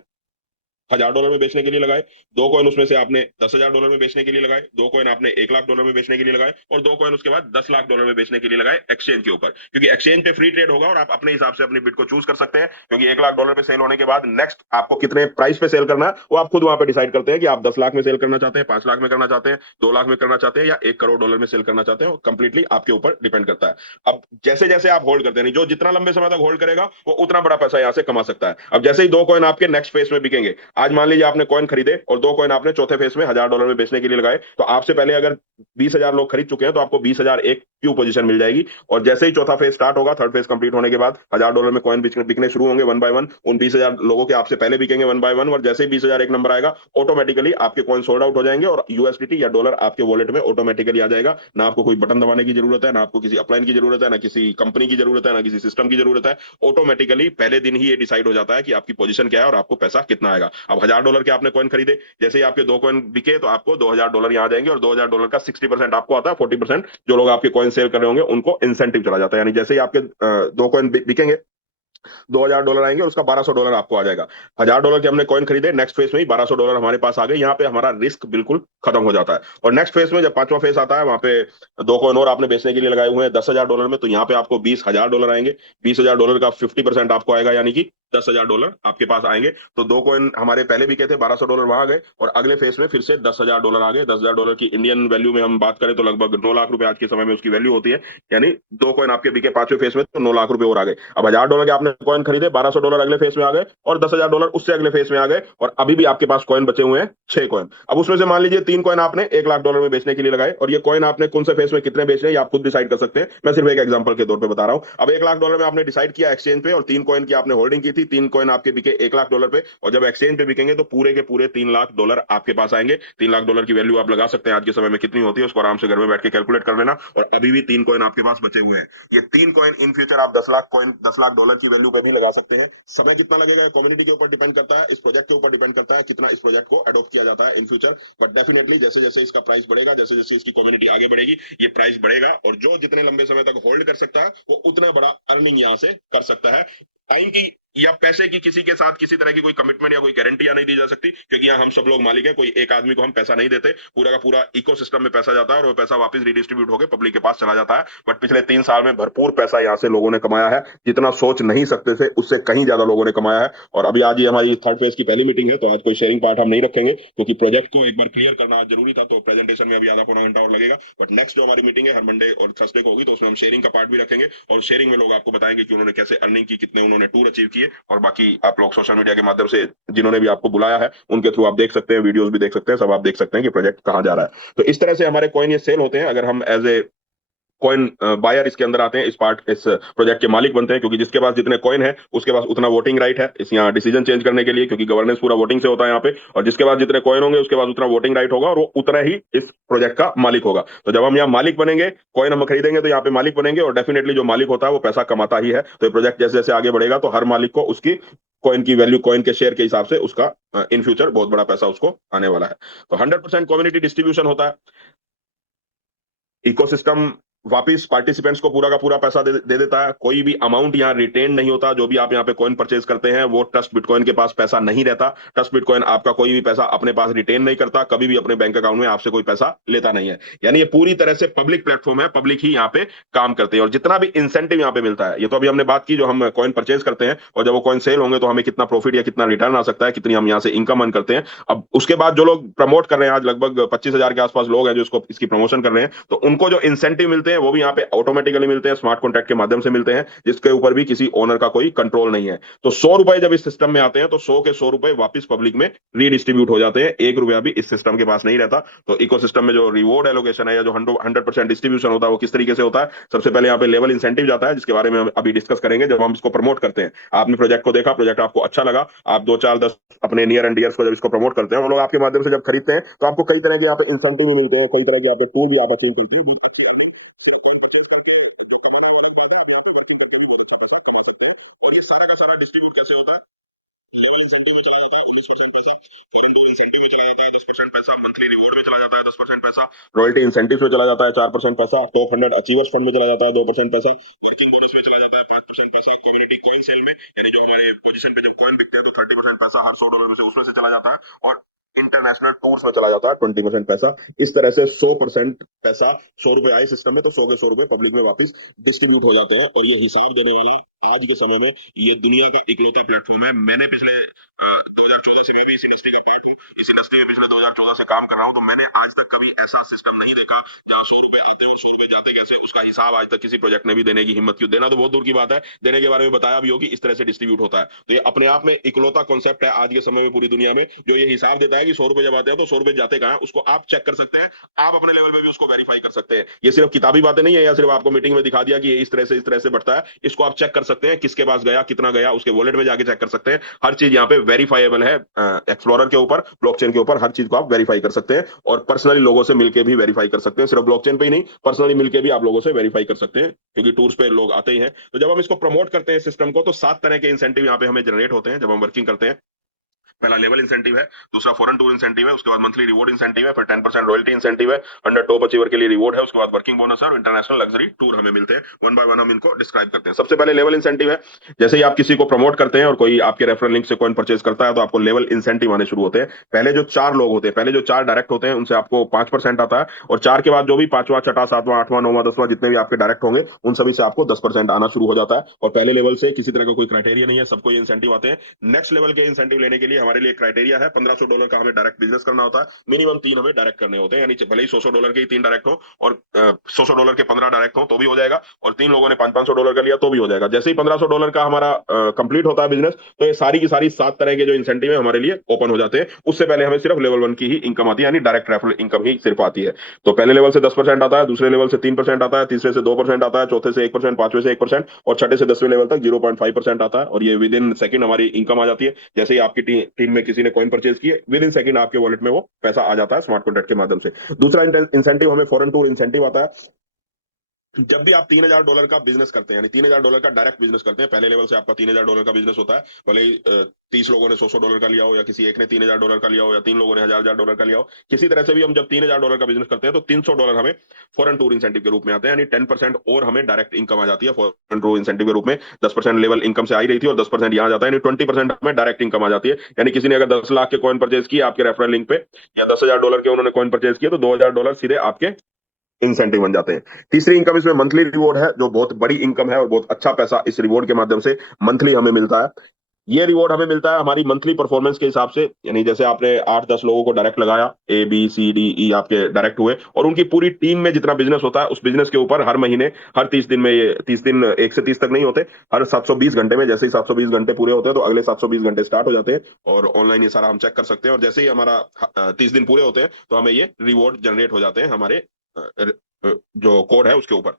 $1000 में बेचने के लिए लगाए, 2 कॉइन उसमें से आपने $10,000 में बेचने के लिए लगाए, 2 कॉइन आपने $1 लाख में बेचने के लिए लगाए, और 2 कॉइन उसके बाद $10 लाख में बेचने के लिए लगाए एक्सचेंज के ऊपर, क्योंकि एक्सचेंज पे फ्री ट्रेड होगा और आप अपने हिसाब से अपनी बिड को चूज कर सकते हैं। क्योंकि $1 लाख पे सेल होने के बाद नेक्स्ट आपको कितने प्राइस पे सेल करना है वो आप खुद वहां पे डिसाइड करते हैं कि आप 10 लाख में सेल करना चाहते हैं, 5 लाख में करना चाहते हैं, 2 लाख में करना चाहते हैं, या $1 करोड़ में सेल करना चाहते हैं। कंप्लीटली आपके ऊपर डिपेंड करता है। अब जैसे जैसे आप होल्ड करते हैं, जो जितना लंबे समय तक होल्ड करेगा वो उतना बड़ा पैसा यहाँ से कमा सकता है। अब जैसे ही 2 कॉइन आपके नेक्स्ट फेज में बिकेंगे, आज मान लीजिए आपने कॉइन खरीदे और 2 कॉइन आपने चौथे फेज में $1000 में बेचने के लिए लगाए, तो आपसे पहले अगर 20,000 लोग खरीद चुके हैं तो आपको 20,001 क्यू पोजीशन मिल जाएगी। और जैसे ही चौथा फेज स्टार्ट होगा, थर्ड फेज कंप्लीट होने के बाद $1000 में कॉइन बिकने शुरू होंगे वन बाय वन, उन 20,000 लोगों के आपसे पहले बिकेंगे वन बाय वन, और जैसे ही 20,001 नंबर आएगा ऑटोमेटिकली आपके कॉइन सोल्ड आउट हो जाएंगे, और यूएसडीटी या डॉलर आपके वॉलेट में ऑटोमेटिकली आ जाएगा। ना आपको कोई बटन दबाने की जरूरत है, ना आपको किसी अपलाइन की जरूरत है, ना किसी कंपनी की जरूरत है, ना किसी सिस्टम की जरूरत है। ऑटोमेटिकली पहले दिन ही ये डिसाइड हो जाता है कि आपकी पोजीशन क्या है और आपको पैसा कितना आएगा। अब $1000 के आपने कॉइन खरीदे, जैसे ही आपके 2 कॉइन बिके तो आपको $2000 यहाँ आ जाएंगे, और $2000 का 60% आपको आता है, 40% जो लोग आपके कॉइन सेल कर रहे होंगे उनको इंसेंटिव चला जाता है। यानी जैसे ही आपके 2 कॉइन बिकेंगे, $2000 आएंगे और उसका $1200 आपको आ जाएगा। $1000 के हमने कॉइन खरीदे, नेक्स्ट फेज में ही $1200 हमारे पास आ गए। यहाँ पे हमारा रिस्क बिल्कुल खत्म हो जाता है। और नेक्स्ट फेज में जब पांचवा फेज आता है, वहां पे 2 कॉइन और आपने बेचने के लिए लगाए हुए हैं $10,000 में, तो यहाँ पे आपको $20,000 आएंगे। $20,000 का 50% आपको आएगा, यानी कि $10,000 आपके पास आएंगे। तो 2 कॉइन हमारे पहले भी कहते $1200 वहां गए, और अगले फेज में फिर से $10,000 आ गए। $10,000 की इंडियन वैल्यू में हम बात करें तो लगभग 9 लाख रुपए आज के समय में उसकी वैल्यू होती है। यानी 2 कॉइन आपके बिके पांचवें फेज में, तो 9 लाख रुपए और आ गए। अब $1000 के आपने कॉइन खरीदे, $1200 अगले फेज में आ गए, और $10,000 उससे अगले फेज में आ गए, और अभी भी आपके पास कॉइन बचे हुए हैं 6 कॉइन। अब उसमें से मान लीजिए 3 कॉइन आपने $1 लाख में बेचने के लिए लगाए, और ये कॉइन आपने कौन से फेज में कितने बेचने हैं आप खुद डिसाइड कर सकते हैं। मैं सिर्फ एक एग्जांपल के तौर पे बता रहा हूं। अब $1 लाख में आपने डिसाइड किया एक्सचेंज पे, और 3 कॉइन की आपने होल्डिंग की थी, 3 कॉइन आपके बिके $1 लाख पे, और जब एक्सचेंज पे बिकेंगे तो पूरे के पूरे $3 लाख आपके पास आएंगे। $3 लाख की वैल्यू आप लगा सकते हैं आज के समय में कितनी होती है, उसको आराम से घर में बैठ के कैलकुलेट कर लेना। और अभी भी 3 कॉइन आपके पास बचे हुए हैं। ये 3 कॉइन इन फ्यूचर आप 10 लाख की वैल्यू पे भी लगा सकते हैं। समय कितना लगेगा कम्युनिटी के ऊपर डिपेंड करता है, इस प्रोजेक्ट के ऊपर डिपेंड करता है कितना इस प्रोजेक्ट को अडॉप्ट किया जाता है इन फ्यूचर। बट डेफिनेटली जैसे जैसे इसका प्राइस बढ़ेगा, जैसे जैसे इसकी कम्युनिटी आगे बढ़ेगी, ये प्राइस बढ़ेगा, और जो जितने लंबे समय तक होल्ड कर सकता है वो उतना बड़ा अर्निंग यहाँ से कर सकता है। टाइम की या पैसे की किसी के साथ किसी तरह की कोई कमिटमेंट या कोई गारंटियां नहीं दी जा सकती, क्योंकि यहाँ हम सब लोग मालिक हैं। कोई एक आदमी को हम पैसा नहीं देते, पूरा का पूरा इकोसिस्टम में पैसा जाता है, और वो पैसा वापस रिडिस्ट्रीब्यूट होकर पब्लिक के पास चला जाता है। बट पिछले 3 साल में भरपूर पैसा यहाँ से लोगों ने कमाया है, जितना सोच नहीं सकते थे उससे कहीं ज्यादा लोगों ने कमाया है। और अभी आज ये हमारी थर्ड फेज की पहली मीटिंग है, तो आज कोई शेयरिंग पार्ट हम नहीं रखेंगे, क्योंकि प्रोजेक्ट को एक बार क्लियर करना जरूरी था। तो प्रेजेंटेशन में अभी आधा पौना घंटा और लगेगा। बट नेक्स्ट जो हमारी मीटिंग है हर मंडे और थर्सडे को होगी, तो उसमें हम शेयरिंग का पार्ट भी रखेंगे, और शेयरिंग में लोग आपको बताएंगे कि उन्होंने कैसे अर्निंग की, कितने उन्होंने टूर अचीव किए। और बाकी आप लोग सोशल मीडिया के माध्यम से जिन्होंने भी आपको बुलाया है उनके थ्रू आप देख सकते हैं, वीडियोस भी देख सकते हैं, सब आप देख सकते हैं कि प्रोजेक्ट कहां जा रहा है। तो इस तरह से हमारे कॉइन ये सेल होते हैं। अगर हम एज ए कॉइन बायर इसके अंदर आते हैं, इस प्रोजेक्ट के मालिक बनते हैं, क्योंकि जिसके पास जितने कॉइन है उसके पास उतना वोटिंग राइट है इस यहाँ डिसीजन चेंज करने के लिए, क्योंकि गवर्नेंस पूरा वोटिंग से होता है यहाँ पे। और जिसके पास जितने कॉइन होंगे उसके पास उतना वोटिंग राइट होगा, और वो उतना ही इस प्रोजेक्ट का मालिक होगा। तो जब हम यहाँ मालिक बनेंगे, कॉइन हम खरीदेंगे, तो यहाँ पे मालिक बनेंगे, और डेफिनेटली जो मालिक होता है वो पैसा कमाता ही है। तो ये प्रोजेक्ट जैसे जैसे आगे बढ़ेगा तो हर मालिक को उसकी कॉइन की वैल्यू, कॉइन के शेयर के हिसाब से उसका इन फ्यूचर बहुत बड़ा पैसा उसको आने वाला है। तो 100% कम्युनिटी डिस्ट्रीब्यूशन होता है। इकोसिस्टम वापिस पार्टिसिपेंट्स को पूरा का पूरा पैसा दे देता है। कोई भी अमाउंट यहाँ रिटेन नहीं होता। जो भी आप यहाँ पे कॉइन परचेज करते हैं वो ट्रस्ट बिटकॉइन के पास पैसा नहीं रहता। ट्रस्ट बिटकॉइन आपका कोई भी पैसा अपने पास रिटेन नहीं करता, कभी भी अपने बैंक अकाउंट में आपसे कोई पैसा लेता नहीं है। यानी ये पूरी तरह से पब्लिक प्लेटफॉर्म है, पब्लिक ही यहाँ पे काम करते हैं। और जितना भी इंसेंटिव यहाँ पे मिलता है, ये तो अभी हमने बात की जो हम कॉइन परचेज करते हैं, और जब वो कॉइन सेल होंगे तो हमें कितना प्रॉफिट या कितना रिटर्न आ सकता है, कितनी हम यहाँ से इनकम अर्न करते हैं। अब उसके बाद जो लोग प्रमोट कर रहे हैं, आज लगभग 25,000 के आसपास लोग हैं जो इसको इसकी प्रमोशन कर रहे हैं, तो उनको जो इंसेंटिव मिलते हैं वो भी यहाँ पे ऑटोमेटिकली मिलते हैं, स्मार्ट कॉन्ट्रैक्ट के माध्यम से मिलते हैं, जिसके ऊपर भी किसी ओनर का कोई कंट्रोल नहीं है। तो 100 रुपए जब इस सिस्टम में आते हैं तो 100 के 100 रुपए वापस पब्लिक में रीडिस्ट्रीब्यूट हो जाते हैं। 1 रुपया भी इस सिस्टम के पास नहीं रहता। तो इकोसिस्टम में जो रिवॉर्ड एलोकेशन है या जो 100% डिस्ट्रीब्यूशन होता है वो किस तरीके से होता है? सबसे पहले यहाँ पे लेवल इंसेंटिव जाता है, जिसके बारे में हम अभी डिस्कस करेंगे जब हम इसको प्रमोट करते हैं। आपने प्रोजेक्ट को देखा, प्रोजेक्ट आपको अच्छा लगा, आप 2 4 10 अपने नियर एंड डियर्स को जब इसको प्रमोट करते हैं, वो लोग आपके माध्यम से जब खरीदते हैं तो आपको कई तरह के यहाँ पे इंसेंटिव भी मिलते हैं, कई तरह के यहाँ पे टूल भी आप अचीव करते हैं। और ये सारा का सारा डिस्ट्रीब्यूट कैसे होता है? पैसा मंथली रिवॉर्ड में चला जाता है, 10% पैसा रॉयल्टी इंसेंटिव में चला जाता है, 4% पैसा टॉप 100 अचीवर्स फंड में चला जाता है, 2% पैसा वर्किंग बोनस में चला जाता है, 5% पैसा कम्युनिटी कॉइन सेल में, यानी जो हमारे पोजीशन पे जब कॉइन बिकते हैं तो 30% पैसा हर $100 में से उसमें से चला जाता है, और इंटरनेशनल टूर्स में चला जाता है 20% पैसा। इस तरह से 100% पैसा, 100 रुपए आए सिस्टम में तो 100 के 100 रुपए पब्लिक में वापस डिस्ट्रीब्यूट हो जाते हैं। और ये हिसाब देने वाले आज के समय में ये दुनिया का इकलौता प्लेटफॉर्म है। मैंने पिछले 2014 से, मैं भी इस इंडस्ट्री का पार्ट हूँ, इस इंडस्ट्री में पिछले 2014 से काम कर रहा हूँ, तो मैंने आज तक कभी ऐसा सिस्टम नहीं देखा जहाँ 100 रुपए आते हैं और 100 रुपए जाते कैसे, उसका हिसाब आज तक किसी प्रोजेक्ट ने भी देने की हिम्मत क्यों, देना तो बहुत दूर की बात है, देने के बारे में बताया भी होगी इस तरह से डिस्ट्रीब्यूट होता है। तो ये अपने आप में इकलौता कॉन्सेप्ट है आज के समय में पूरी दुनिया में, जो ये हिसाब देता है कि 100 रुपए जब आते हैं तो 100 रुपए जाते कहाँ, उसको आप चेक कर सकते हैं। आप अपने लेवल पे भी उसको वेरीफाई कर सकते हैं। ये सिर्फ किताबी बातें नहीं है या सिर्फ आपको मीटिंग में दिखा दिया कि ये इस तरह से बढ़ता है। इसको आप चेक कर सकते हैं, किसके पास गया, कितना गया, उसके वॉलेट में जाके चेक कर सकते हैं। हर चीज यहाँ पे वेरीफाइबल है। एक्सप्लोरर के ऊपर, ब्लॉकचेन के ऊपर हर चीज को आप वेरीफाई कर सकते हैं, और पर्सनली लोगों से मिलकर भी वेरीफाई कर सकते हैं। सिर्फ ब्लॉकचेन पे ही नहीं, पर्सनली मिलकर भी आप लोगों से वेरीफाई कर सकते हैं, क्योंकि टूर्स पे लोग आते ही हैं। तो जब हम इसको प्रमोट करते हैं सिस्टम को, तो 7 तरह के इंसेंटिव यहाँ पे हमें जनरेट होते हैं जब हम वर्किंग करते हैं। पहला लेवल इंसेंटिव है, दूसरा फॉरेन टूर इंसेंटिव है, उसके बाद मंथली रिवॉर्ड इंसेंटिव है, फिर 10% रॉयल्टी इंसेंटिव है, 100 टॉप अचीवर के लिए रिवॉर्ड है, उसके बाद वर्किंग बोनस है, और इंटरनेशनल लग्जरी टूर हमें मिलते हैं। वन बाय वन हम इनको डिस्क्राइब करते हैं। सबसे पहले लेवल इंसेंटिव है। जैसे ही आप किसी को प्रमोट करते हैं और कोई आपके रेफरल लिंक से कॉइन परचेज करता है, तो आपको लेवल इंसेंटिव आने शुरू होते हैं। पहले जो 4 लोग होते हैं, पहले जो 4 डायरेक्ट होते हैं, उनसे आपको 5% आता है, और 4 के बाद जो भी 5वां 6वां 7वां 8वां 9वां 10वां जितने भी आपके डायरेक्ट होंगे, उन सभी से आपको 10% आना शुरू हो जाता है। और पहले लेवल से किसी तरह का कोई क्राइटेरिया नहीं है, सबको ये इंसेंटिव आते हैं। नेक्स्ट लेवल के इंसेंटिव लेने के लिए हमारे लिए क्राइटेरिया है, $1500 का हमें डायरेक्ट बिजनेस करना होता है। मिनिमम 3 हमें डायरेक्ट करने होते हैं, यानी भले ही $100 के ही 3 डायरेक्ट हो, और $100 के 15 डायरेक्ट हो तो भी हो जाएगा, और 3 लोगों ने $500 का लिया तो भी हो जाएगा। जैसे ही $1500 का हमारा कंप्लीट होता है बिजनेस, तो ये सारी की सारी 7 तरह के जो इंसेंटिव है हमारे लिए ओपन हो जाते हैं। उससे पहले हमें सिर्फ लेवल 1 की ही इनकम आती है, यानी डायरेक्ट रेफरल इनकम ही सिर्फ आती है। तो पहले लेवल से 10% आता है, दूसरे लेवल से 3% आता है, तीसरे से 2% आता है, चौथे से 1%, पांचवे से 1%, और छठे से 10वें लेवल तक 0.5% आता है। और ये विद इन सेकंड हमारी इनकम आ जाती है। जैसे ही आपकी टीम में किसी ने कॉइन परचेज किए, विद इन सेकंड आपके वॉलेट में वो पैसा आ जाता है स्मार्ट कॉन्ट्रैक्ट के माध्यम से। दूसरा इंसेंटिव हमें फॉरेन टूर इंसेंटिव आता है। जब भी आप $3000 का बिजनेस करते हैं, यानी $3000 का डायरेक्ट बिजनेस करते हैं, पहले लेवल से आपका $3000 का बिजनेस होता है, भले ही 30 लोगों ने $100 का लिया हो, या किसी एक ने $3000 का लिया हो, या 3 लोगों ने $1000 का लिया हो, किसी तरह से भी हम जब $3000 का बिजनेस करते हैं तो $300 हमें फॉरेन टूर इंसेंटिव के रूप में आते हैं, यानी 10% और हमें डायरेक्ट इनकम आ जाती है फॉरेन टूर इंसेंटिव के रूप में। 10% लेवल इनकम से आई रही थी और 10% यहाँ जाता है, यानी 20% हमें डायरेक्ट इनकम आ जाती है। यानी किसी ने अगर 10 लाख के कॉइन परचेज किए आपके रेफरल लिंक पे, या $10,000 के उन्होंने कॉइन परचेज किए, तो $2000 सीधे आपके इंसेंटिव बन जाते हैं। तीसरी इनकम इसमें मंथली रिवॉर्ड है, जो बहुत बड़ी इनकम है, और बहुत अच्छा पैसा इस रिवॉर्ड के माध्यम से मंथली हमें मिलता है। ये रिवॉर्ड हमें मिलता है हमारी मंथली परफॉर्मेंस के हिसाब से, यानी जैसे आपने 8-10 लोगों को डायरेक्ट लगाया, A B C D E आपके डायरेक्ट हुए, और उनकी पूरी टीम में जितना बिजनेस होता है, उस बिजनेस के ऊपर हर महीने, हर 30 दिन में, ये 30 दिन 1 से 30 तक नहीं होते, हर 720 घंटे में, जैसे ही 720 घंटे पूरे होते हैं तो अगले 720 घंटे स्टार्ट हो जाते हैं, और ऑनलाइन ये सारा हम चेक कर सकते हैं। और जैसे ही हमारा 30 दिन पूरे होते हैं तो हमें ये रिवॉर्ड जनरेट हो जाते हैं हमारे जो कोड है उसके ऊपर।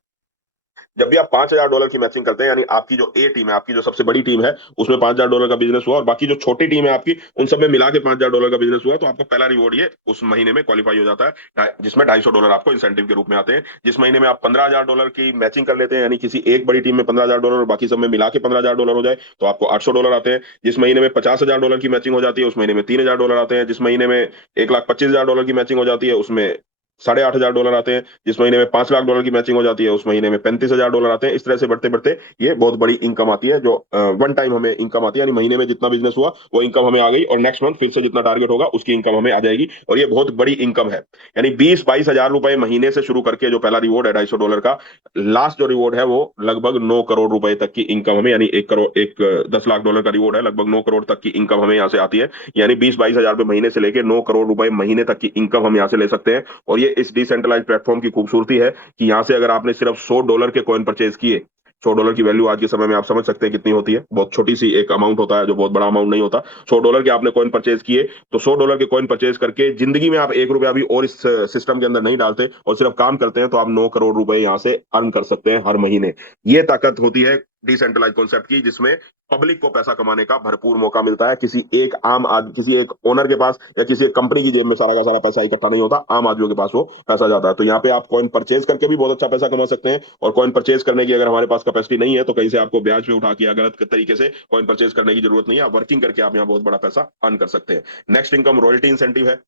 जब भी आप $5,000 की मैचिंग करते हैं, यानी आपकी जो ए टीम है, आपकी जो सबसे बड़ी टीम है, उसमें $5,000 का बिजनेस हुआ और बाकी जो छोटी टीम है आपकी, उन सब में मिला के $5,000 का बिजनेस हुआ, तो आपको पहला रिवॉर्ड ये उस महीने में क्वालिफाई हो जाता है, जिसमें $250 आपको इंसेंटिव के रूप में आते हैं। जिस महीने में आप $15,000 की मैचिंग कर लेते हैं, यानी किसी एक बड़ी टीम में $15,000 और बाकी सब में मिला के $15,000 हो जाए, तो आपको $800 आते हैं। जिस महीने में $50,000 की मैचिंग हो जाती है, उस महीने में $3,000 आते हैं। जिस महीने में $1,25,000 की मैचिंग हो जाती है, उसमें $8,500 आते हैं। जिस महीने में $5 लाख की मैचिंग हो जाती है, उस महीने में $35,000 आते हैं। इस तरह से बढ़ते बढ़ते ये बहुत बड़ी इनकम आती है, जो वन टाइम हमें इनकम आती है, यानी महीने में जितना बिजनेस हुआ वो इनकम हमें आ गई, और नेक्स्ट मंथ फिर से जितना टारगेट होगा उसकी इनकम हमें आ जाएगी, और ये बहुत बड़ी इनकम है। यानी 20-22 हजार रुपए महीने से शुरू करके जो पहला रिवॉर्ड है $250 का, लास्ट जो रिवॉर्ड है वो लगभग 9 करोड़ रुपए तक की इनकम हमें, यानी 1 करोड़, एक $10 लाख का रिवॉर्ड है, लगभग 9 करोड़ तक की इनकम हमें यहाँ से आती है। यानी 20-22 हजार रुपए महीने से लेके 9 करोड़ रुपए महीने तक की इनकम हम यहाँ से ले सकते हैं। और ये इस डिसेंट्रलाइज प्लेटफॉर्म की खूबसूरती है कि यहाँ से अगर आपने सिर्फ $100 के कॉइन परचेज किए, $100 की वैल्यू आज के समय में आप समझ सकते हैं कितनी होती है, बहुत छोटी सी एक अमाउंट होता है, जो बहुत बड़ा अमाउंट नहीं होता। $100 के आपने कॉइन परचेज किए, तो $100 के कॉइन परचेज करके जिंदगी में आप ₹1 भी और इस सिस्टम के अंदर नहीं डालते और सिर्फ काम करते हैं, तो आप 9 करोड़ रुपए यहाँ से अर्न कर सकते हैं हर महीने। ये ताकत होती है डिसेंट्रलाइज कॉन्सेप्ट की, जिसमें पब्लिक को पैसा कमाने का भरपूर मौका मिलता है। किसी एक आम आदमी, किसी एक ओनर के पास या किसी एक कंपनी की जेब में सारा का सारा पैसा इकट्ठा नहीं होता, आम आदमियों के पास वो पैसा जाता है। तो यहाँ पे आप कॉइन परचेज करके भी बहुत अच्छा पैसा कमा सकते हैं, और कॉइन परचेज करने की अगर हमारे पास कैपेसिटी नहीं है, तो कहीं से आपको ब्याज पे उठा के या गलत तरीके से कॉइन परचेज करने की जरूरत नहीं है। आप वर्किंग करके आप यहाँ बहुत बड़ा पैसा अर्न कर सकते हैं। नेक्स्ट इनकम रॉयल्टी इंसेंटिव है।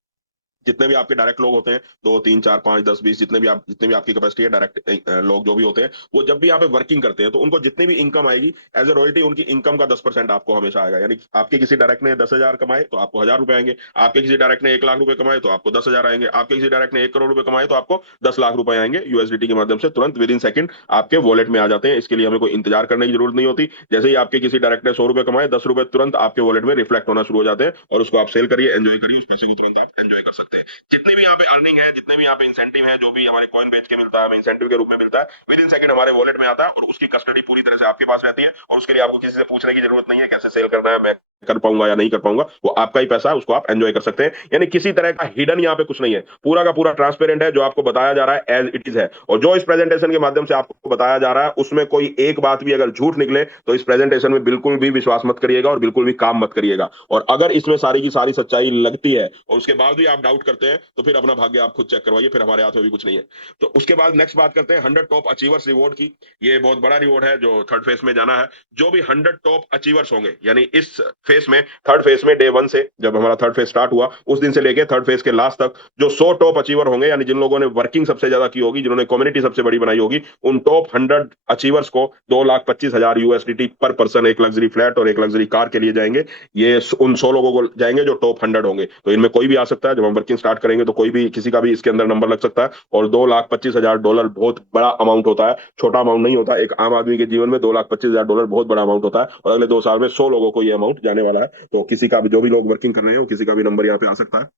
जितने भी आपके डायरेक्ट लोग होते हैं, 2 3 4 5 10 20, जितनी भी आपकी कैपेसिटी है, डायरेक्ट लोग जो भी होते हैं, वो जब भी यहाँ पे वर्किंग करते हैं, तो उनको जितनी भी इनकम आएगी एज ए रॉयल्टी, उनकी इनकम का 10% आपको हमेशा आएगा। यानी आपके किसी डायरेक्ट ने 10,000 कमाए तो आपको ₹1,000 आएंगे, आपके किसी डायरेक्ट ने ₹1 लाख कमाए तो आपको 10,000 आएंगे, आपके किसी डायरेक्ट ने ₹1 करोड़ कमाए तो आपको ₹10 लाख आएंगे, यूएसडीटी के माध्यम से तुरंत विद इन सेकंड आपके वॉलेट में आ जाते हैं। इसके लिए हमें कोई इंतजार करने की जरूरत नहीं होती। जैसे ही आपके किसी डायरेक्ट ने ₹100 कमाए, ₹10 तुरंत आपके वॉलेट में रिफ्लेक्ट होना शुरू हो जाते हैं, और उसको आप सेल करिए, एंजॉय करिए, उस पैसे को तुरंत आप एंजॉय कर सकते हैं। जितनी भी यहाँ पे अर्निंग है, जितने भी यहाँ पे इंसेंटिव है, जो भी हमारे कॉइन बेच के मिलता है, हमें इंसेंटिव के रूप में मिलता है, विद इन सेकंड हमारे वॉलेट में आता है, और उसकी कस्टडी पूरी तरह से आपके पास रहती है, और उसके लिए आपको किसी से पूछने की जरूरत नहीं है कैसे सेल करना है, मैं कर पाऊंगा या नहीं कर पाऊंगा, वो आपका ही पैसा है, उसको आप एंजॉय कर सकते हैं। यानी किसी तरह का हिडन यहाँ पे कुछ नहीं है, पूरा का पूरा ट्रांसपेरेंट है, जो आपको बताया जा रहा है एज इट इज है। और जो इस प्रेजेंटेशन के माध्यम से आपको बताया जा रहा है, उसमें कोई एक बात भी अगर झूठ निकले, तो इस प्रेजेंटेशन में बिल्कुल भी विश्वास मत करिएगा और बिल्कुल भी काम मत करिएगा। और अगर इसमें सारी की सारी सच्चाई लगती है और उसके बाद भी आप डाउट करते हैं, तो फिर अपना भाग्य आप खुद चेक करवाइए, फिर हमारे हाथ में भी कुछ नहीं है। तो उसके बाद नेक्स्ट बात करते हैं 100 टॉप अचीवर्स रिवॉर्ड की। ये बहुत बड़ा रिवॉर्ड है जो थर्ड फेज में जाना है। जो भी 100 टॉप अचीवर्स होंगे, यानी इस फेज में, थर्ड फेज में, डे 1 से, जब हमारा थर्ड फेज स्टार्ट हुआ उस दिन से लेके थर्ड फेज के लास्ट तक, जो 100 टॉप अचीवर होंगे, यानी जिन लोगों ने वर्किंग सबसे ज्यादा की होगी, जिन्होंने कम्युनिटी सबसे बड़ी बनाई होगी, उन टॉप 100 अचीवर्स को $2,25,000 यूएसडीटी पर पर्सन, एक लग्जरी फ्लैट और एक लग्जरी कार के लिए जाएंगे। ये उन 100 लोगों को जाएंगे जो टॉप 100 होंगे। तो इनमें कोई भी आ सकता है, जब हम वर्किंग स्टार्ट करेंगे तो कोई भी, किसी का भी इसके अंदर नंबर लग सकता है। और $2,25,000 बहुत बड़ा अमाउंट होता है, छोटा अमाउंट नहीं होता। एक आम आदमी के जीवन में $2,25,000 बहुत बड़ा अमाउंट होता है, और अगले 2 साल में 100 लोगों को ये अमाउंट जाने वाला है। तो किसी का भी, जो भी लोग वर्किंग कर रहे हैं, वो किसी का भी नंबर यहाँ पे आ सकता है।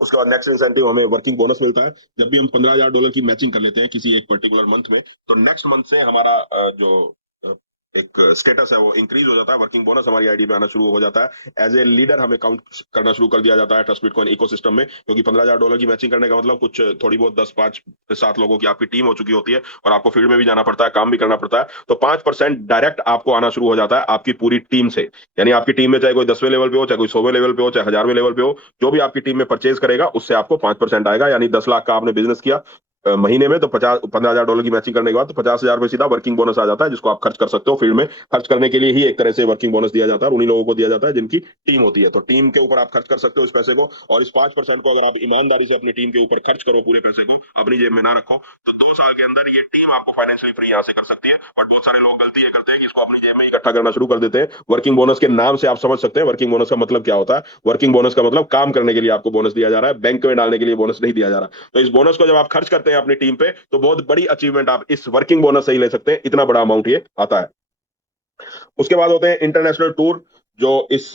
उसके बाद नेक्स्ट इंसेंटिव, हमें वर्किंग बोनस मिलता है। जब भी हम $15,000 की मैचिंग कर लेते हैं किसी एक पर्टिकुलर मंथ में, तो नेक्स्ट मंथ से हमारा जो एक स्टेटस है वो इंक्रीज हो जाता है, वर्किंग बोनस हमारी आईडी में आना शुरू हो जाता है। एज ए लीडर हमें काउंट करना शुरू कर दिया जाता है ट्रस्ट बिटकॉइन इकोसिस्टम में, क्योंकि $15,000 की मैचिंग करने का मतलब कुछ थोड़ी बहुत 10 5 7 लोगों की आपकी टीम हो चुकी होती है, और आपको फील्ड में भी जाना पड़ता है, काम भी करना पड़ता है। तो 5% डायरेक्ट आपको आना शुरू हो जाता है आपकी पूरी टीम से। यानी आपकी टीम में चाहे कोई 10वें लेवल पे हो, चाहे कोई 100वें लेवल पे हो, चाहे 1000वें लेवल पे हो, जो भी आपकी टीम में परचेज करेगा उससे आपको 5% आएगा। यानी 10 लाख का आपने बिजनेस किया महीने में, तो 15,000 की मैचिंग करने के बाद तो $50,000 सीधा वर्किंग बोनस आ जाता है, जिसको आप खर्च कर सकते हो फील्ड में। खर्च करने के लिए ही एक तरह से वर्किंग बोनस दिया जाता है, और उन्हीं लोगों को दिया जाता है जिनकी टीम होती है। तो टीम के ऊपर आप खर्च कर सकते हो इस पैसे को, और इस 5% को अगर आप ईमानदारी से अपनी टीम के ऊपर खर्च करो, पूरे पैसे को अपनी जेब में ना रखो, तो 2 साल के अंदर ये टीम आपको फाइनेंशियली फ्री यहाँ से कर सकती है। बट बहुत सारे लोग गलती ये करते हैं कि इसको अपनी जेब में इकट्ठा करना शुरू कर देते हैं। वर्किंग बोनस के नाम से आप समझ सकते हैं वर्किंग बोनस का मतलब क्या होता है। वर्किंग बोनस का मतलब काम करने के लिए आपको बोनस दिया जा रहा है, बैंक में डालने के लिए बोनस नहीं दिया जा रहा। तो इस बोनस को जब आप खर्च करते हैं अपनी टीम पे, तो बहुत बड़ी अचीवमेंट आप इस वर्किंग बोनस से ही ले सकते हैं, इतना बड़ा अमाउंट ये आता है। उसके बाद होते हैं इंटरनेशनल टूर। जो इस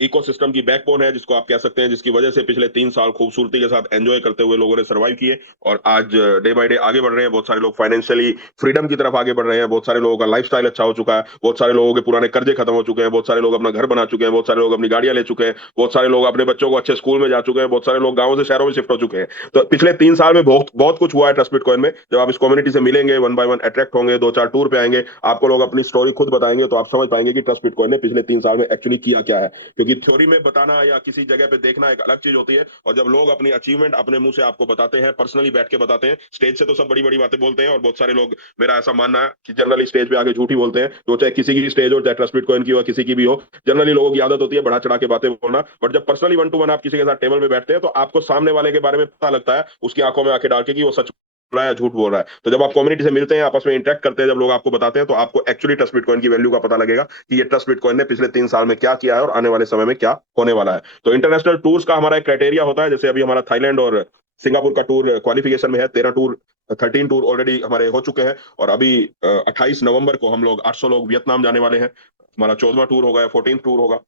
इकोसिस्टम की बैकबोन है, जिसको आप कह सकते हैं, जिसकी वजह से पिछले 3 साल खूबसूरती के साथ एंजॉय करते हुए लोगों ने सर्वाइव किए और आज डे बाय डे आगे बढ़ रहे हैं। बहुत सारे लोग फाइनेंशियली फ्रीडम की तरफ आगे बढ़ रहे हैं, बहुत सारे लोगों का लाइफस्टाइल अच्छा हो चुका है, बहुत सारे लोगों के पुराने कर्जे खत्म हो चुके हैं, बहुत सारे लोग अपना घर बना चुके हैं, बहुत सारे लोग अपनी गाड़ियां ले चुके हैं, बहुत सारे लोग अपने बच्चों को अच्छे स्कूल में जा चुके हैं, बहुत सारे लोग गाँव से शहरों में शिफ्ट हो चुके हैं। तो पिछले 3 साल में बहुत बहुत कुछ हुआ है ट्रस्ट बिटकॉइन में। जब आप इस कम्युनिटी से मिलेंगे, वन बाय वन अट्रैक्ट होंगे, 2-4 टूर पे आएंगे, आपको लोग अपनी स्टोरी खुद बताएंगे, तो आप समझ पाएंगे कि ट्रस्ट बिटकॉइन ने पिछले 3 साल में एक्चुअली किया क्या है। क्योंकि थ्योरी में बताना या किसी जगह पे देखना एक अलग चीज होती है, और जब लोग अपनी अचीवमेंट अपने मुंह से आपको बताते हैं, पर्सनली बैठ के बताते हैं, स्टेज से तो सब बड़ी बड़ी बातें बोलते हैं, और बहुत सारे लोग, मेरा ऐसा मानना है कि जनरली स्टेज पे आगे झूठ ही बोलते हैं, तो चाहे किसी की भी स्टेज हो, चाहे ट्रस्ट बिटकॉइन की हो, किसी की भी हो, जनरली लोगों की आदत होती है बढ़ा चढ़ा के बातें बोलना। बट जब पर्सनली वन टू वन आप किसी के साथ टेबल पे बैठते हैं, तो आपको सामने वाले के बारे में पता लगता है, उसकी आंखों में आंखें डाल के, कि वो सच बोल रहा है या झूठ बोल रहा है। तो जब आप कम्युनिटी से मिलते हैं, आपस में इंटरेक्ट करते हैं, जब लोग आपको बताते हैं, तो आपको एक्चुअली ट्रस्ट बिटकॉइन की वैल्यू का पता लगेगा कि ये ट्रस्ट बिटकॉइन ने पिछले 3 साल में क्या किया है और आने वाले समय में क्या होने वाला है। तो इंटरनेशनल टूर्स का हमारा एक क्राइटेरिया होता है, जैसे अभी हमारा थाईलैंड और सिंगापुर का टूर क्वालिफिकेशन में है, 13 टूर, 13 टूर ऑलरेडी हमारे हो चुके हैं, और अभी 28 नवंबर को हम लोग 800 लोग वियतनाम जाने वाले हैं। हमारा 14वां टूर होगा, 14th टूर होगा,